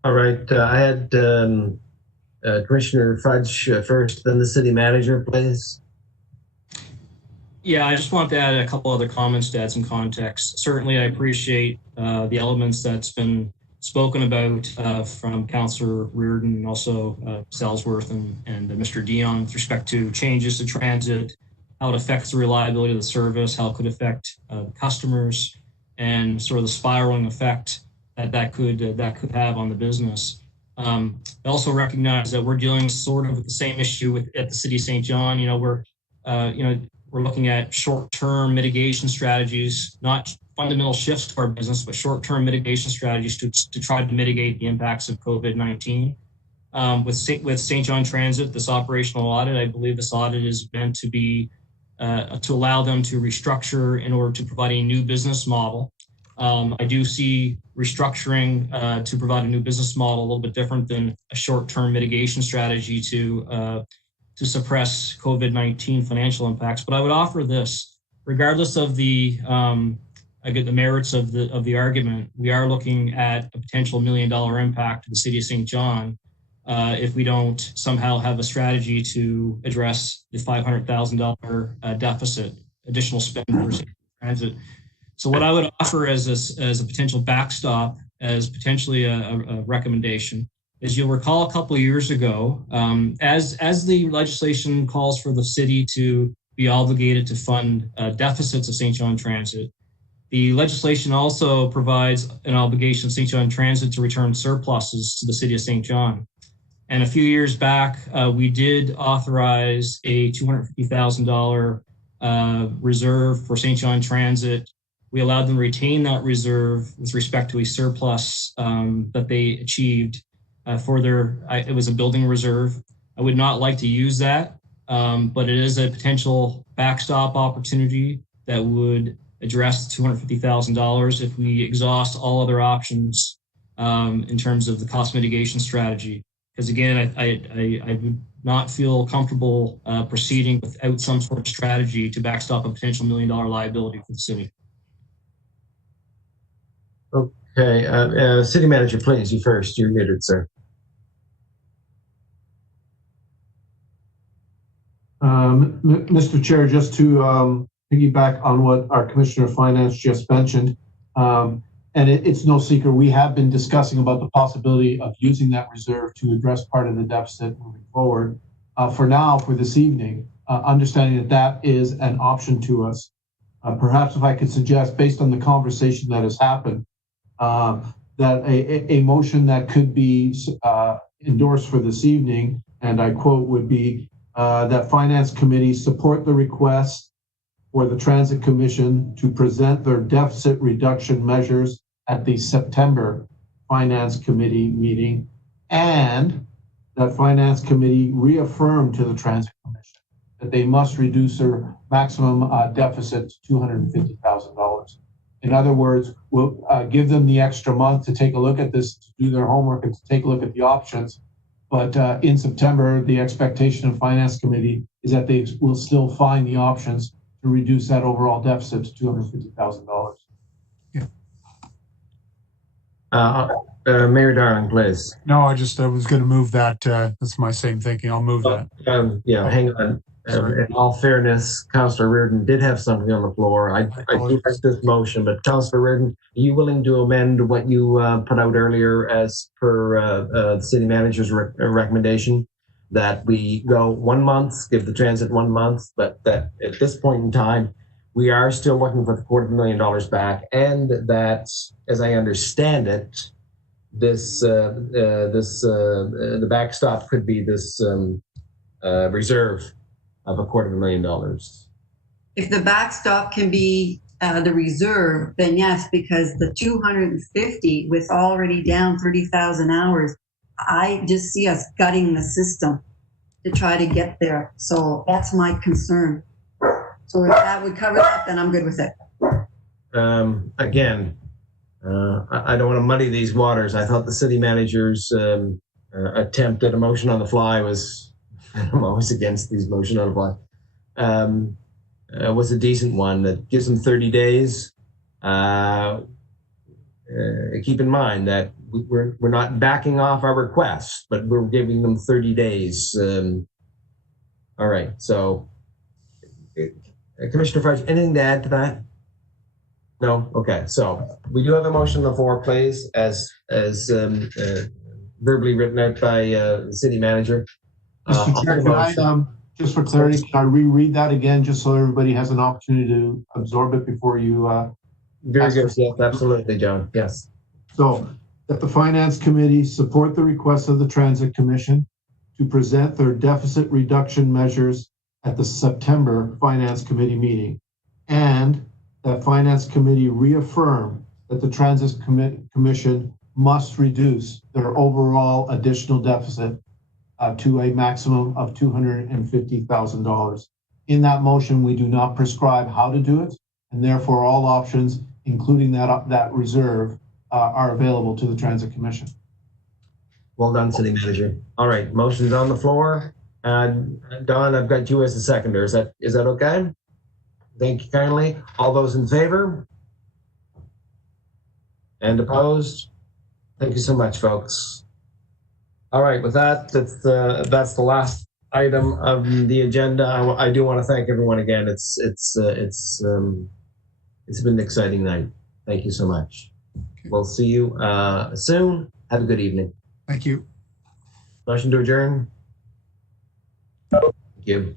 All right. I had Commissioner Fudge first, then the city manager, please. Yeah, I just want to add a couple other comments to add some context. Certainly, I appreciate the elements that's been spoken about from Councillor Reardon and also Salesworth and Mr. Dion with respect to changes to transit, how it affects the reliability of the service, how it could affect customers, and sort of the spiraling effect that could have on the business. I also recognize that we're dealing sort of with the same issue at the City of St. John. We're looking at short-term mitigation strategies, not fundamental shifts to our business, but short-term mitigation strategies to try to mitigate the impacts of COVID-19. with St. John Transit, this operational audit. I believe this audit is meant to be to allow them to restructure in order to provide a new business model. I do see restructuring to provide a new business model a little bit different than a short-term mitigation strategy to suppress COVID-19 financial impacts. But I would offer this, regardless of the merits of the argument, we are looking at a potential $1 million impact to the city of St. John if we don't somehow have a strategy to address the $500,000 deficit, additional spend for transit. So what I would offer as a potential backstop, as potentially a recommendation, is you'll recall a couple of years ago, as the legislation calls for the city to be obligated to fund deficits of St. John Transit, the legislation also provides an obligation of St. John Transit to return surpluses to the city of St. John. And a few years back, we did authorize a $250,000 reserve for St. John Transit. We allowed them to retain that reserve with respect to a surplus that they achieved it was a building reserve. I would not like to use that, but it is a potential backstop opportunity that would address $250,000 if we exhaust all other options in terms of the cost mitigation strategy. Because again, I would not feel comfortable proceeding without some sort of strategy to backstop a potential $1 million liability for the city. Okay, city manager, please, you first. You're muted, sir. Mr. Chair, just to piggyback on what our Commissioner of Finance just mentioned, and it's no secret, we have been discussing about the possibility of using that reserve to address part of the deficit moving forward. For now, for this evening, understanding that that is an option to us, perhaps if I could suggest, based on the conversation that has happened, that a motion that could be endorsed for this evening, and I quote, would be that Finance Committee support the request for the Transit Commission to present their deficit reduction measures at the September Finance Committee meeting, and that Finance Committee reaffirm to the Transit Commission that they must reduce their maximum deficit to $250,000. In other words, we'll give them the extra month to take a look at this, to do their homework, and to take a look at the options. But in September, the expectation of Finance Committee is that they will still find the options to reduce that overall deficit to $250,000. Yeah. Mayor Darling, please. No, I was going to move that. That's my same thinking. I'll move that. Hang on. In all fairness, Councillor Reardon did have something on the floor. I do like this motion, but Councillor Reardon, are you willing to amend what you put out earlier as per the city manager's recommendation, that we go 1 month, give the transit 1 month, but that at this point in time, we are still looking for the $250,000 back, and that, as I understand it, the backstop could be this reserve of $250,000. If the backstop can be the reserve, then yes, because the 250 with already down 30,000 hours, I just see us gutting the system to try to get there. So that's my concern. So if that would cover that, then I'm good with it. Again, I don't want to muddy these waters. I thought the city manager's attempt at a motion on the fly was, I'm always against these motion on the fly, was a decent one that gives them 30 days. Keep in mind that we're not backing off our request, but we're giving them 30 days. All right, so Commissioner Fudge, anything to add to that? No? Okay, so we do have a motion on the floor, please, as verbally written out by the city manager. Mr. Chair, can I, just for clarity, can I reread that again, just so everybody has an opportunity to absorb it before you? Very good. Yes, absolutely, John. Yes. So, that the Finance Committee support the request of the Transit Commission to present their deficit reduction measures at the September Finance Committee meeting, and that Finance Committee reaffirm that the Transit Commission must reduce their overall additional deficit to a maximum of $250,000. In that motion, we do not prescribe how to do it, and therefore all options, including that reserve, are available to the Transit Commission. Well done, City Manager. All right, motion's on the floor. Don, I've got you as the seconder. Is that okay? Thank you kindly. All those in favor? And opposed? Thank you so much, folks. All right, with that, that's the last item of the agenda. I do want to thank everyone again. It's been an exciting night. Thank you so much. We'll see you soon. Have a good evening. Thank you. Motion to adjourn. Thank you.